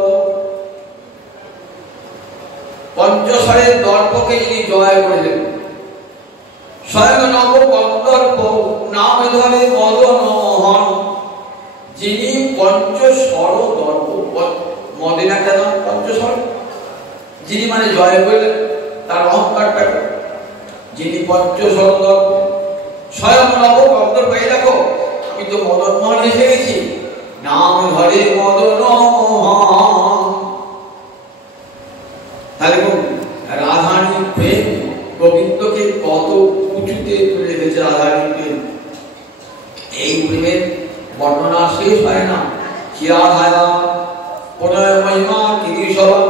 পঞ্চস্বরের দর্পকে যিনি জয় করলেন, স্বয়ং নব কন্দর্প নাম ধরে মদন মোহন, যিনি পঞ্চস্বর দর্প, মদের একটা নাম পঞ্চস্বর, যিনি মানে জয় করলেন তার অহংকারটাকে, যিনি পঞ্চস্বর দর্প স্বয়ং নব কন্দর্প। এই দেখো আমি তো মদন মোহন এসে গেছি, নাম ধরে মদন মোহন। তাহলে রাধারানীর প্রেম গোবিন্দকে কত উঁচুতে তুলে রেখেছে। রাধারানীর প্রেম, এই প্রেমের বর্ণনা শেষ হয় না। চিরাধারা প্রণয় মহিমা কিরিসভা,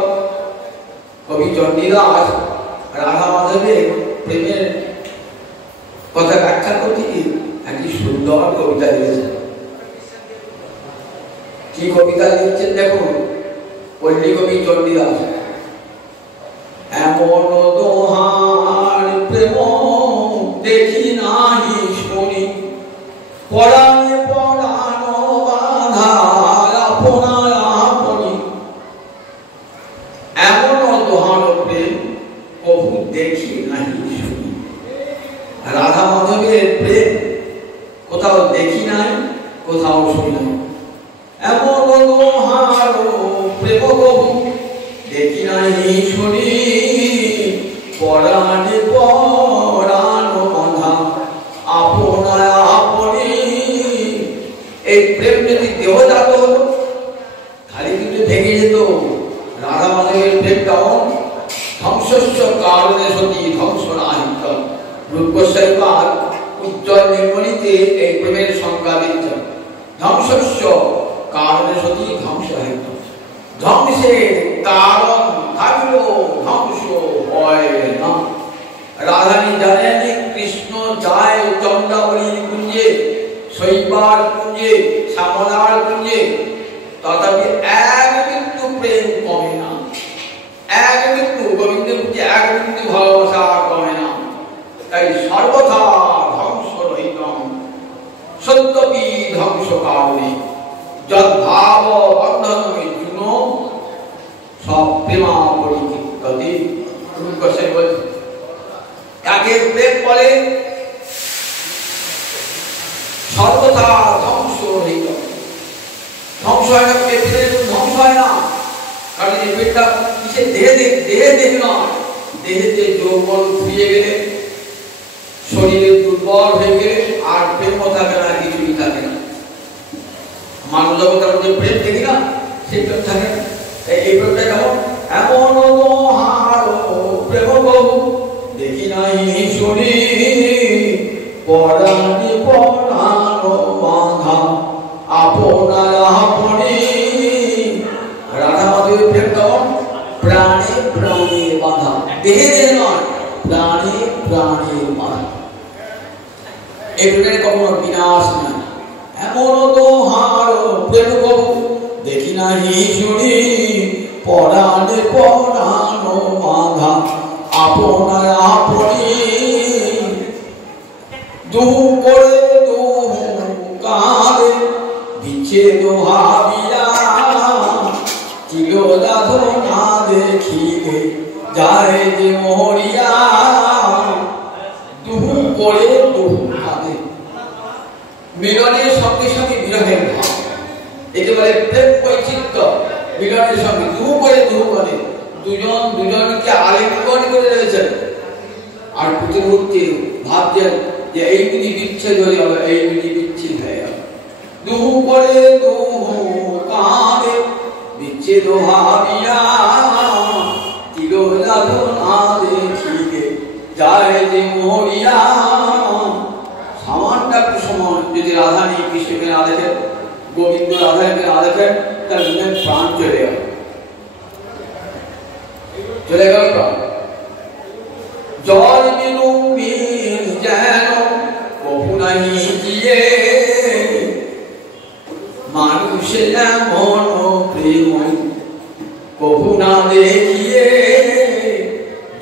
কবি চণ্ডীদাস রাধা মাধবের প্রেমের কথা ব্যাখ্যা করতে গিয়ে একটি সুন্দর কবিতা লিখেছেন। কি কবিতা লিখছেন দেখুন, পল্লী কবি চণ্ডীদাস। এমন দোহার প্রেম দেখি নাহি শুনি, পরাণে পরাণ বাঁধা আপনার আপনি। এমন দোহার প্রেম কবু দেখি নাহি শুনি। রাধা মাধবের প্রেম কোথাও দেখি নাই, কোথাও শুনি নাই। এমন দোহার প্রেম কবু দেখি নাহি শুনি, পরাণে পরাণ বাঁধা আপনার আপনি। এই প্রেম যদি দেহজাত হতো খালি কিন্তু ভেঙে যেত। রাধা মাধবের প্রেম কেমন? ধ্বংসস্য কারণে সতী ধ্বংস নাহিত। রূপ গোস্বামীপাদ উজ্জ্বল নির্মণিতে এই প্রেমের সংজ্ঞা দিচ্ছেন। ধ্বংসস্য কারণে সতী ধ্বংস নাহিত। ধ্বংসের কারণ থাকলেও ধ্বংস হয় না। রাধারানী জানেন কৃষ্ণ যায় চন্দ্রাবলীর কুঞ্জে, শৈবার কুঞ্জে, শ্যামলার কুঞ্জে, তথাপি এক বিন্দু প্রেম কমে না। এক বিন্দু গোবিন্দের প্রতি এক বিন্দু ভালোবাসা কমে না। তাই সর্বথা ধ্বংস রহিত সত্যপি ধ্বংস কারণে যদ্ভাব বন্ধন জুন সব প্রেমা পরিচিতি। কাকে প্রেম বলে? সর্বথা ধ্বংস রহিত। ধ্বংস হয় না, প্রেমের ধ্বংস হয় না। কারণ এই পেটটা কিসে? দেহে দেহে নয়। দেহেতে যৌবন ফুরিয়ে গেলে, শরীরে দুর্বল হয়ে গেলে আর প্রেমও থাকে না, কিছুই থাকে না। মানব জগতের মধ্যে প্রেম দেখি না, সেই প্রেম থাকে না। এই প্রেমটা কেমন? এমন দোহার প্রেম বহু দেখি নাই শুনি, পরাণে পরাণ বাঁধা আপনার আপনি। রাধা মাধবের প্রেম কেমন? প্রাণে প্রাণে বাঁধা, দেহে দেহে নয়, প্রাণে প্রাণে বাঁধা। এই প্রেমের কখনো বিনাশ নাই। এমন দোহার প্রেম বহু দেখি নাহি শুনি, পরাণে পরাণ বাঁধা আপনার আপনি। দুহু করে দুহু কাঁদে বিচ্ছেদ ভাবিয়া, চিরদাধ না দেখিলে যায় যে মরিয়া। দুহু করে দুহু কাঁদে, মিলনের সঙ্গে সঙ্গে বিরহের ভাব, একেবারে প্রেম বৈচিত্র্য। মিলনের সঙ্গে দুহু করে দুহু কাঁদে, দুজন দুজনকে আলিঙ্গন করে রয়েছেন। আর প্রতি মুহূর্তে ভাবছেন যে এই বুঝি বিচ্ছেদ হয়ে গেল, এই বুঝি বিচ্ছেদ হয়ে গেল। দুহু করে দুহু কাঁদে বিচ্ছেদ ভাবিয়া, তিলো জালো না দেখিলে যায় যে মরিয়া। সামান্য একটু সময় যদি রাধারানী কৃষ্ণকে না দেখেন, গোবিন্দ রাধারানীকে না দেখেন, তার মনে প্রাণ চলে গেল, চলে গেল প্রাণ। জল বিলুম্বিন যেন কভু নাহি গিয়ে, মানুষের এমন প্রেম কভু না দেখিয়ে।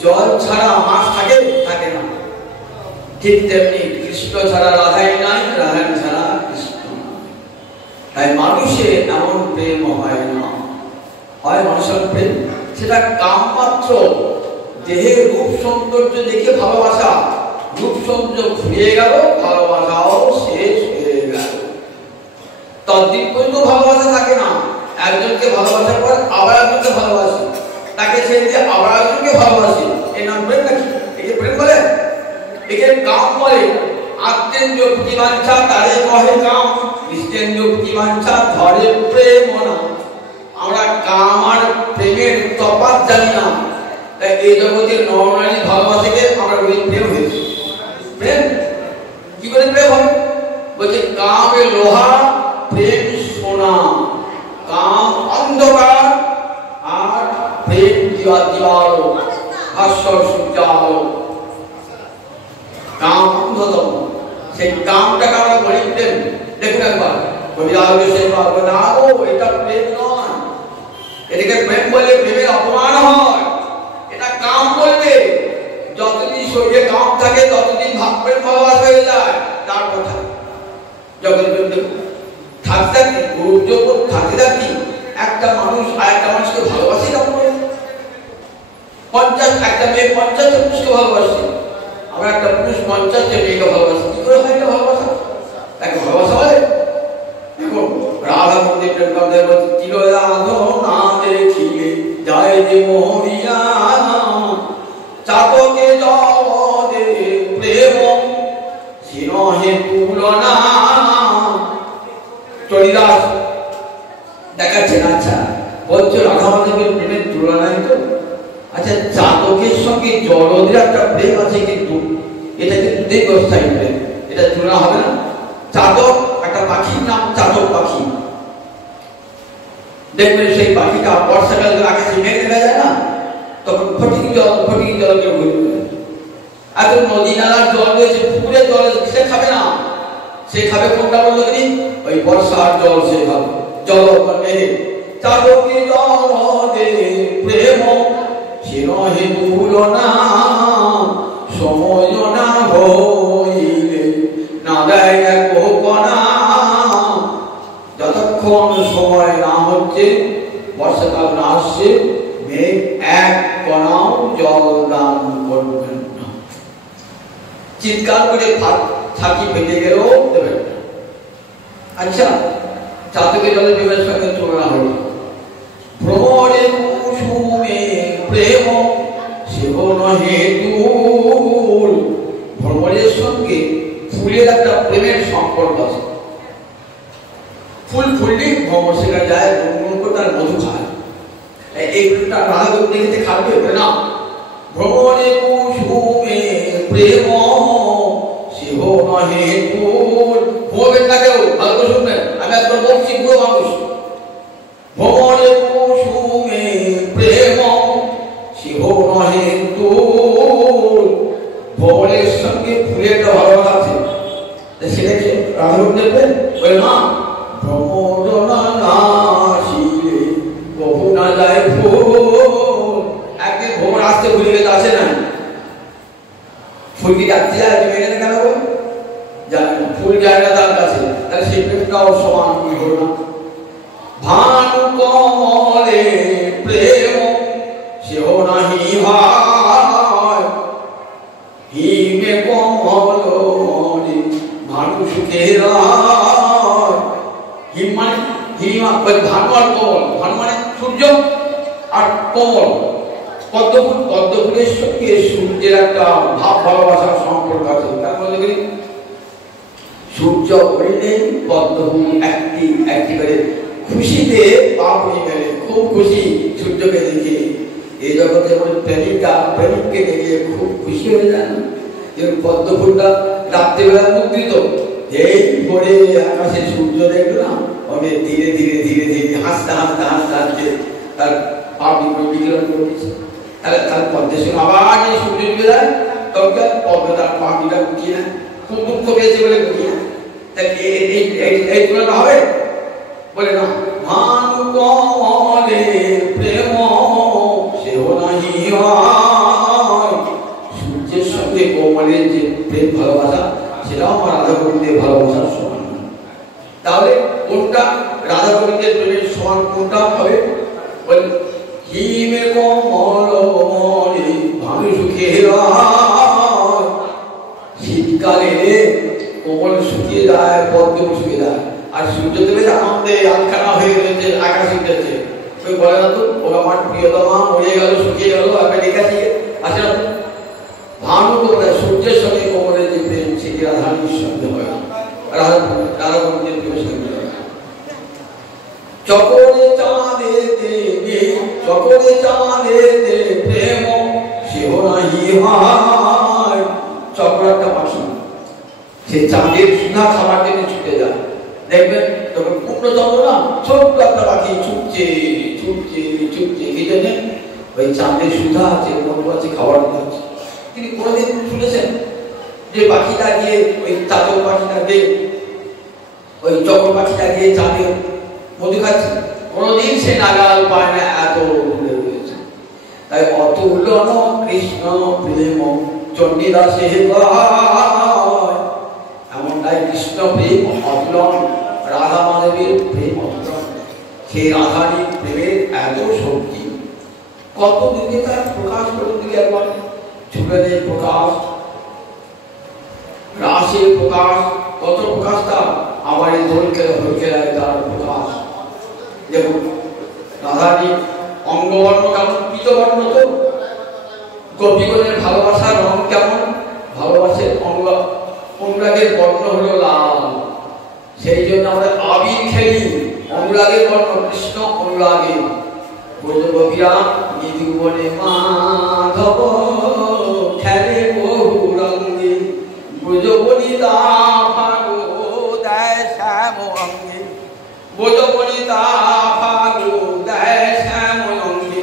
জল ছাড়া মাছ থাকে থাকে না, ঠিক তেমনি কৃষ্ণ ছাড়া রাধাই নাই, রাধারানী ছাড়া কৃষ্ণ নাই। তাই মানুষের এমন প্রেম হয় না, হয় মানুষের প্রেম সেটা কাম মাত্র, দেহের রূপ সৌন্দর্য দেখে ভালোবাসা, রূপ সৌন্দর্য ফুরিয়ে গেল, ভালোবাসাও শেষ হয়ে গেল। ততদিন পর্যন্ত ভালোবাসা থাকে না। একজনকে ভালোবাসার পর আবার একজনকে ভালোবাসি, তাকে ছেড়ে দিয়ে আবার একজনকে ভালোবাসি, এর নাম প্রেম নাকি? একে প্রেম বলে? একে কাম বলে। আত্মেন্দ্র প্রতিবাঞ্ছা তারে কহে কাম, কৃষ্ণেন্দ্র প্রতিবাঞ্ছা ধরে প্রেম না। আমরা কাম আর প্রেমের তফাৎ জানি না, তাই এই জগতের নরনারী ভালোবাসাকে আমরা বলি প্রেম হয়েছে। প্রেম কি করে প্রেম হয়? বলছে কামে লোহা, প্রেম সোনা। কাম অন্ধকার আর প্রেম দিবালো, ভাস্বর সূর্যালো। কাম অন্ধতম, সেই কামটাকে আমরা বলি প্রেম। দেখুন একবার কবিরাজকে সেই বলবে না, ও এটা প্রেম নয়, এটাকে প্রেম বলে প্রেমের অপমান হয়, এটা কাম বলবে। যতদিন শরীরে কাম থাকে ততদিন প্রেম ভালোবাসা হয়ে যায়। তার কথা যখন থাকতে থাকতে গুরুর যখন থাকতে থাকতে একটা মানুষ আর একটা মানুষকে ভালোবাসে না, 50 একটা মেয়ে 50 পুরুষকে ভালোবাসে, আমরা একটা পুরুষ 50 মেয়েকে ভালোবাসি, কি করে হয় এটা ভালোবাসা? তাকে ভালোবাসা বলে? দেখুন রাধা মন্দির প্রেম করতে বলছে, তিলো রাধো না দেখিলে যায় যে মরিয়া, চাতকে জলে প্রেম সিনহে তুলনা। চরিদাস দেখাচ্ছেন, আচ্ছা বলছো রাধা মাধবের প্রেমের তুলনায় তো, আচ্ছা চাতকের সঙ্গে জলদের একটা প্রেম আছে, কিন্তু এটা কিন্তু দীর্ঘস্থায়ী প্রেম, এটা তুলনা হবে না। চাতক একটা পাখির নাম, চাতক পাখি। দেখবেন সেই পাখিটা বর্ষাকালে আকাশে মেঘ দেখা যায় না, তখন ফটিক জলকে ঘুরবে। এখন নদী নালার জল রয়েছে, পুকুরের জল, সে খাবে না, সে খাবে কোনটা বললো তিনি? ওই বর্ষার জল সে খাবে, জল মেঘে। চাতকে জলদে প্রেম সিনহে তুলনা, সময় না হইলে না দেয় এক কণা। যতক্ষণ সময় না হচ্ছে, বর্ষাকাল না আসছে, মেঘ এক কণাও জল দান করবেন না। চিৎকার করে থাকি পেটে গেলেও দেবেন না। আচ্ছা চাতকে জলের প্রেমের সঙ্গে তুলনা হল, ভ্রমণে কুসুমে প্রেম সেহ নহে তুল। ভ্রমণের সঙ্গে ফুলের একটা প্রেমের সম্পর্ক আছে। ফুল ফুললে ভ্রমণ সেখানে যায়, তার মধু খায়। এই ফুলটা রাধা দেখতে খাবে না। ভ্রমণে কুসুমে প্রেম সেহ নহে তুল। বলবেন না কেউ, ভালো করে শুনবেন, আমি একবার বলছি পুরো মানুষ। ভ্রমণে কুসুমে প্রেম সেহ নহে তুল। ভ্রমণের সঙ্গে ফুলের একটা ভালোবাসা আছে, সেটাকে রাধা দেখবেন বলে না, ভ্রমণ নাশিলে কভু না যায় ফুল। একদিন ভ্রমণ আসতে ভুলে গেছে, আসে না, ফুল কি ডাকতে যায়? তুমি এখানে কেন জানেন না, ফুল যায় না তার কাছে, তাহলে সেই প্রেমটাও সমান কি হল না? ভানু কমলে প্রেম সেহ নাহি হয়, হিমে কমল ভানু সুখে রায়। হিম মানে ভানু আর কমল, ভানু মানে সূর্য আর কমল, পদ্মফুলের সঙ্গে সূর্যের একটা ভাব ভালোবাসার সম্পর্ক আছে। তার মধ্যে কি সূর্য উঠলেন, পদ্মফুল একটি করে খুশিতে পাপড়ি মেলে, খুব খুশি সূর্যকে দেখে। এই জগতে প্রেমিককে দেখে খুব খুশি হয়ে যায় না? যেমন পদ্মফুলটা রাত্রিবেলা মুদ্রিত, এই ভোরে আকাশে সূর্য দেখলো না, অনেক ধীরে ধীরে ধীরে ধীরে হাসতে হাসতে হাসতে হাসতে তার পাপড়ি বিকিরণ করে দিচ্ছে। তাহলে তার পদ্মের সঙ্গে আবার যে সূর্য ডুবে যায়, তখন পদ্ম তার পাপড়িটা গুটিয়ে নেয়, খুব দুঃখ পেয়েছে বলে গুটিয়ে নেয়। তাহলে এই তুলনা হবে? বলে না, মান কমলে প্রেম সেও নাহি হয়। সূর্যের সঙ্গে কোমলের যে প্রেম ভালোবাসা, সেটাও আমার রাধা গোবিন্দের ভালোবাসার সমান। তাহলে কোনটা রাধা গোবিন্দের প্রেমের সমান, কোনটা হবে? বলে হিমে কমল মনে ভানু সুখে রায়। শীতকালে কোমল শুকিয়ে যায়, পদ্ম শুকিয়ে যায়, আর সূর্যদেবের আনন্দে আলখানা হয়ে রয়েছে, আকাশ উঠেছে। ওই বলে না তো, ওরা আমার প্রিয়তমা মরে গেল, শুকিয়ে গেল, আমি দেখাচ্ছি আছে না? ভানু কোথায়? সূর্যের সঙ্গে কোমলের যে প্রেম, সেটি রাধারানীর সঙ্গে হয়, রাধা গোবিন্দের প্রেমের সঙ্গে হয়। চকরে চাঁদেতে প্রেম সেও নাহি হয়। চক্র একটা পাখি, সে চাঁদের সুধা খাবার জন্য ছুটে যায়। দেখবেন যখন পূর্ণচন্দ্র না, ছোট্ট একটা পাখি ছুটছে ছুটছে ছুটছে, কি জন্য? ওই চাঁদের সুধা আছে, মধু আছে, খাবার খাচ্ছে। তিনি কোনোদিন শুনেছেন যে পাখিটা গিয়ে, ওই চাতক পাখিটা গিয়ে, ওই চক্র পাখিটা গিয়ে চাঁদের মধু খাচ্ছে? কোনোদিন সে নাগাল পায় না, এত দূরে রয়েছে। তাই অতুলন কৃষ্ণ প্রেম চণ্ডীদাসে গায়। এমনটাই কৃষ্ণ প্রেম অতুলন, রাধা মাধবের প্রেম অতুলন। সেই রাধারীর প্রেমের এত শক্তি, কত দিকে তার প্রকাশ করে দিকে একবার ঝুলের প্রকাশ, রাসের প্রকাশ, কত প্রকাশটা আমার এই দোলকে হলকেলায় তার প্রকাশ। দেখুন রাধারীর অঙ্গবর্ণ কেমন, পীতবর্ণ তো, গোপীগণের ভালোবাসার রং কেমন, ভালোবাসার অনুরাগের বর্ণ হলো লাল। সেই জন্য আমরা আবির খেলি, অনুরাগের বর্ণ কৃষ্ণ অনুরাগে। গোপীরা নিধুবনে মাধব খেলে বহু রঙ্গে, ব্রজবনিতা ফাগো দেয় শ্যাম অঙ্গে, ব্রজবনিতা ফাগো দেয় শ্যাম অঙ্গে।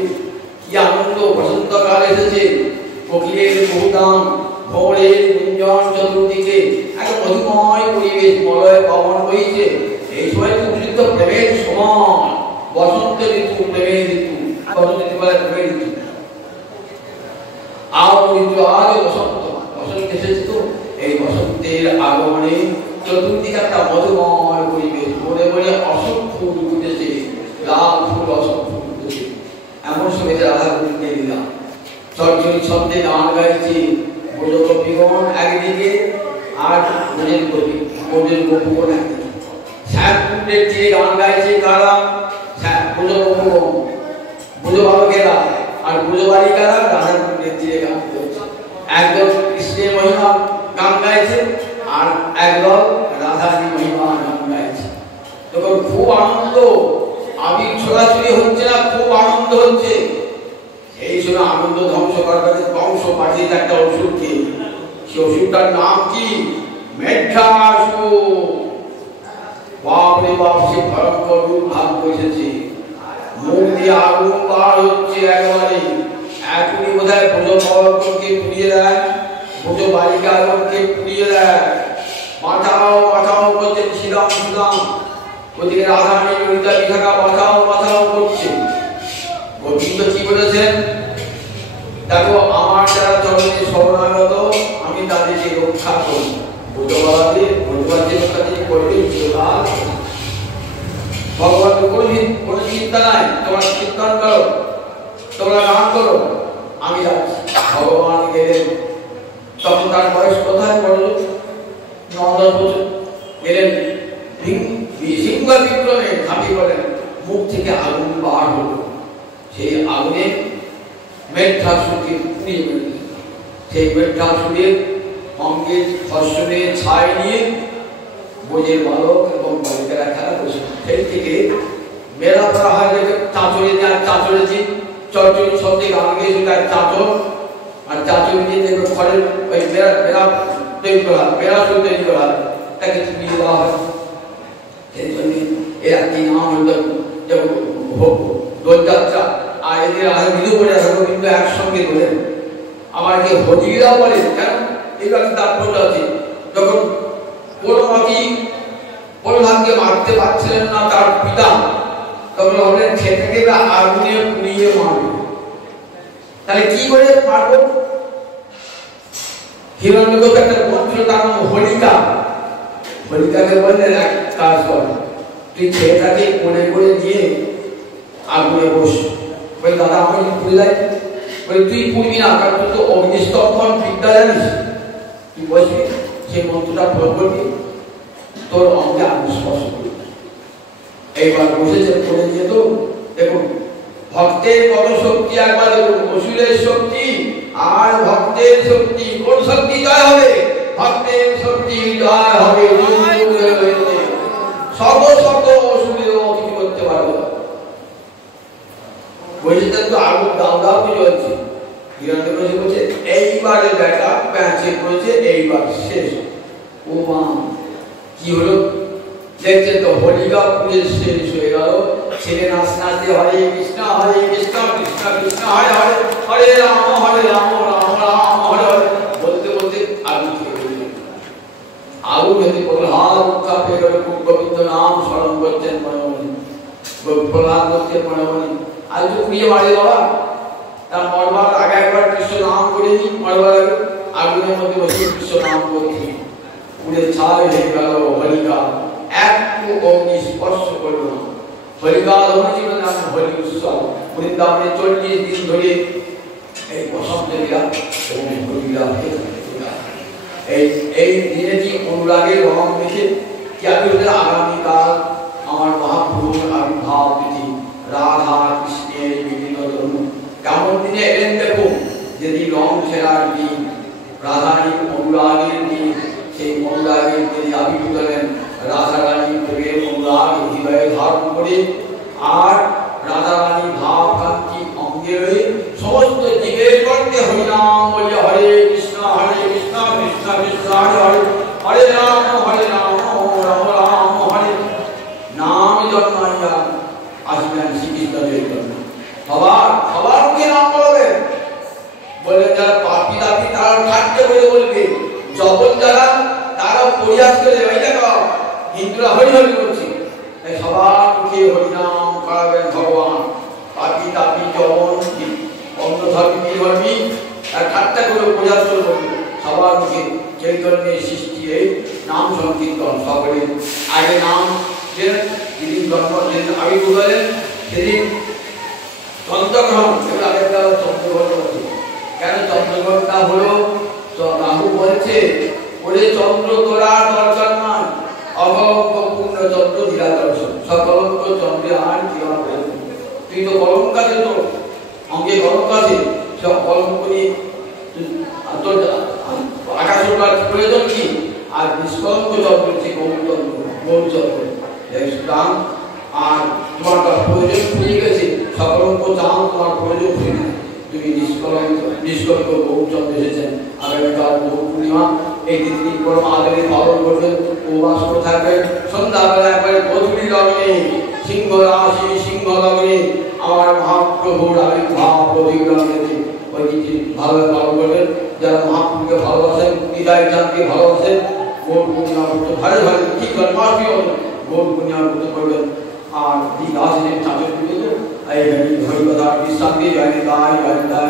কি আনন্দ! বসন্তকাল এসেছে, কোকিলের বহুদাম, ভোরের গুঞ্জন চতুর্দিকে, এক মধুময় পরিবেশ, মলয় পবন বইছে। এই সময় উপযুক্ত প্রেমের সময়, বসন্ত ঋতু, প্রেমের ঋতু। বসন্ত ঋতু বলে প্রেমের ঋতু। আর ঋতু আজ বসন্ত, বসন্ত এসেছে তো। এই বসন্তের আগমনে চতুর্দিকে একটা মধুময় পরিবেশ, মনে মনে অশোক ফুল ফুটেছে, লাল ফুল, অশোক ফুল ফুটেছে। এমন সময় রাধা গোবিন্দের লীলা, চর্চরি ছন্দে গান গাইছে ব্রজগোপীগণ একদিকে, আর ব্রজের গোপীগণ একদিকে। শ্যামকুণ্ডের তীরে গান গাইছে কারা? ব্রজগোপীগণ, ব্রজবালকেরা, আর ব্রজবালিকারা রাধাকুণ্ডের তীরে গান করছে। একদল কৃষ্ণের মহিমা গান গাইছে, আর একদল রাধারী মহিমা গান গাইছে। তখন খুব আনন্দ, আবির ছোড়াছুড়ি হচ্ছে না, খুব আনন্দ হচ্ছে। এই সময় আনন্দ ধ্বংস করার ধ্বংস পাঠিয়েছে একটা অসুরকে। সে অসুরটার নাম কি? মেঘাসুর। বাপরে বাপ, সে ভয়ঙ্কর রূপ ধারণ করেছে। মুখ দিয়ে আগুন বার হচ্ছে একেবারে। এখনই বোধ হয় ব্রজবালককে পুড়িয়ে দেয়, ব্রজবালিকাগণকে পুড়িয়ে দেয়। বাঁচাও বাঁচাও করছেন শ্রীরাম শ্রীরাম। ওদিকে রাধারানী ললিতা বিশাখা বাঁচাও বাঁচাও করছে। গোবিন্দ কি বলেছেন? দেখো, আমার যারা চরণে শরণাগত, আমি তাদেরকে রক্ষা করি। ব্রজবালাদের রক্ষা তিনি করবেন। ভগবান কোনো চিন্তা নাই, তোমরা কীর্তন করো, তোমরা গান করো, আমি যাচ্ছি। ভগবান গেলেন। তখন তার বয়স কোথায় পড়ল? 9-10 বছর। গেলেন সিংহ বিক্রমে ঝাঁপি পড়লেন। মুখ থেকে আগুন বার হল। সেই আগুনে মেঘাসুরকে পুড়িয়ে মেরে দিলেন। সেই মেঘাসুরের অঙ্গের ধর্ষণে ছায় নিয়ে বোঝের বালক এবং বালিকারা খেলা করেছিল। সেই থেকে মেলা করা হয় যে চাঁচড়ে যায়, চাঁচড়ে যে চটচড়ি শব্দে গান গেয়েছিল তার চাঁচড়, আর চাঁচড়ি দিয়ে দেখবে ঘরের ওই বেড়া তৈরি করা হয়, বেড়া তৈরি করা হয়, তাকে চুপিয়ে দেওয়া হয়। সেই জন্য এর একটি নাম হল দোলযাত্রা। আর এদের আরো বিধু করে কিন্তু একসঙ্গে বলেন। আমার যে হজিরা বলেন কেন এবার তাৎপর্য আছে। যখন কোলমাতি প্রহ্লাদকে মারতে পারছিলেন না তার পিতা, তখন বললেন সেটাকে আগুনে পুড়িয়ে মারবে। তাহলে কি করে মারবো? হিরণ্যকশিপুর একটা বোন ছিল, তার নাম হোলিকা। হোলিকাকে বললেন এক কাজ কর, তুই ছেলেটাকে কোলে করে নিয়ে আগুনে বস। বলে দাদা আমাকে পুড়ে দেয়। বলে তুই পুড়বি না, কারণ তুই তো অগ্নিস্তম্ভন বিদ্যা জানিস, তুই বসবি, সেই মন্ত্রটা প্রয়োগ করবি, তোর অঙ্গে আগুন স্পর্শ করবি। এইবার বসেছে কোলে নিয়ে। তো দেখুন ভক্তের কত শক্তি, একবার দেখুন অসুরের শক্তি আর ভক্তের শক্তি, কোন শক্তি জয় হবে? ভক্তের শক্তি জয় হবে। শত শত অসুরেও কিছু করতে পারবে না। বসেছেন তো আগুন দাও দাও করে জ্বলছে। হিরণ্যকশিপু বলছে এইবারে বেটা প্যাঁচে পড়েছে, এইবার শেষ। ও মা কি হলো? দেখছেন তো হোলিকা পুড়ে শেষ হয়ে গেল। ছেলে নাচ নাচতে হরে কৃষ্ণ কৃষ্ণ কৃষ্ণ হরে হরে, হরে রাম রাম রাম হরে হরে বলতে বলতে আগুন থেকে আগুন হতে প্রহ্লাদ উৎথা পেয়ে গেল। গোবিন্দ নাম স্মরণ করছেন মনে মনে, প্রহ্লাদ করছেন মনে মনে। আজ তো পুড়িয়ে মারে বাবা, তার মরবার আগে একবার কৃষ্ণ নাম করে নি, মরবার আগে আগুনের মধ্যে বসে কৃষ্ণ নাম করছি। পুড়ে ছাই হয়ে গেল হোলিকা, একটু অগ্নি স্পর্শ করল না। হোলিকা হয়েছিল নাম হোলি উৎসব। বৃন্দাবনে 40 দিন ধরে এই বসন্ত লীলা এবং হোলিকা এই দিনে কি অনুরাগের রং দেখে কি আমি ওদের আগামীকাল আমার মহাপ্রভুর আবির্ভাব তিথি, রাধা কৃষ্ণের মিলিত তরু কেমন দিনে এলেন দেখুন। যদি রং খেলার দিন, রাধারানীর অনুরাগের দিন, সেই অনুরাগের দিনে আবির্ভূত হলেন। রাধারানী প্রেমের অনুরাগ হৃদয়ে ধারণ করে আর রাধারানী ভাব কান্তি অঙ্গে রয়ে সমস্ত জীবের করতে হরিনাম বলে হরে কৃষ্ণ কৃষ্ণ কৃষ্ণ হরে হরে, হরে রাম রাম রাম হরে। নাম জন্মাইয়া আসবেন শ্রীকৃষ্ণের জন্য। সবার মুখে নাম বলবেন। বললেন যারা পাপি দাপি তারা ঠাট্টা করে বলবে, জবন যারা তারা পরিহাস করে ওই দেখো হিন্দুরা হরি হরি করছে। তাই সবার মুখে হরিনাম করাবেন ভগবান। পাপি তাপি জবন অন্য ধর্মী বিধর্মী ঠাট্টা করে পরিহাস করে বলবে। সবার মুখে চৈতন্যের সৃষ্টি এই নাম সংকীর্তন। সকলে আগে নাম যেদিন জন্ম যেদিন আবির্ভূত হলেন সেদিন চন্দ্রগ্রহণ, সেগুলো আগের দ্বারা চন্দ্রগ্রহণ হচ্ছে। কেন চন্দ্রগ্রহণটা হলো? রাহু বলছে ওরে চন্দ্র তোরা দর্শন নয়, অকলঙ্ক পূর্ণ চন্দ্র ধীরা দর্শন। সকলঙ্ক চন্দ্রে আর কি হবে? তুই তো কলঙ্ক আছে, তো অঙ্গে কলঙ্ক আছে, সব কলঙ্ক নিয়ে তোর আকাশ প্রয়োজন কি? আর নিষ্কলঙ্ক চন্দ্র হচ্ছে গৌরচন্দ্র। আর তোমার প্রয়োজন ফুরিয়ে গেছে, সকলঙ্ক চাও তোমার প্রয়োজন ফুরিয়ে গেছে। তুমি নিষ্কলঙ্ক গৌরচন্দ্র এসেছেন। আগামীকাল গৌর পূর্ণিমা, এই তিথি পরম আদরে পালন করবেন, উপবাস করে থাকবেন। সন্ধ্যাবেলা একবারে গধূলি লগ্নে সিংহ রাশি সিংহ লগ্নে আমার মহাপ্রভুর আবির্ভাব প্রদীপ লগ্নেতে ওই তিথি ভালোভাবে পালন করবেন। যারা মহাপ্রভুকে ভালোবাসেন, হৃদয় চাঁদকে ভালোবাসেন, গৌর পূর্ণিমা করতে ভালো ভালো কি জন্মাষ্টমী হবে গৌর পূর্ণিমা করতে করবেন। আর এই দাসের চাঁদের পুজো এই হরিকথার বিশ্রাম দিয়ে জয় নিতাই জয় নিতাই।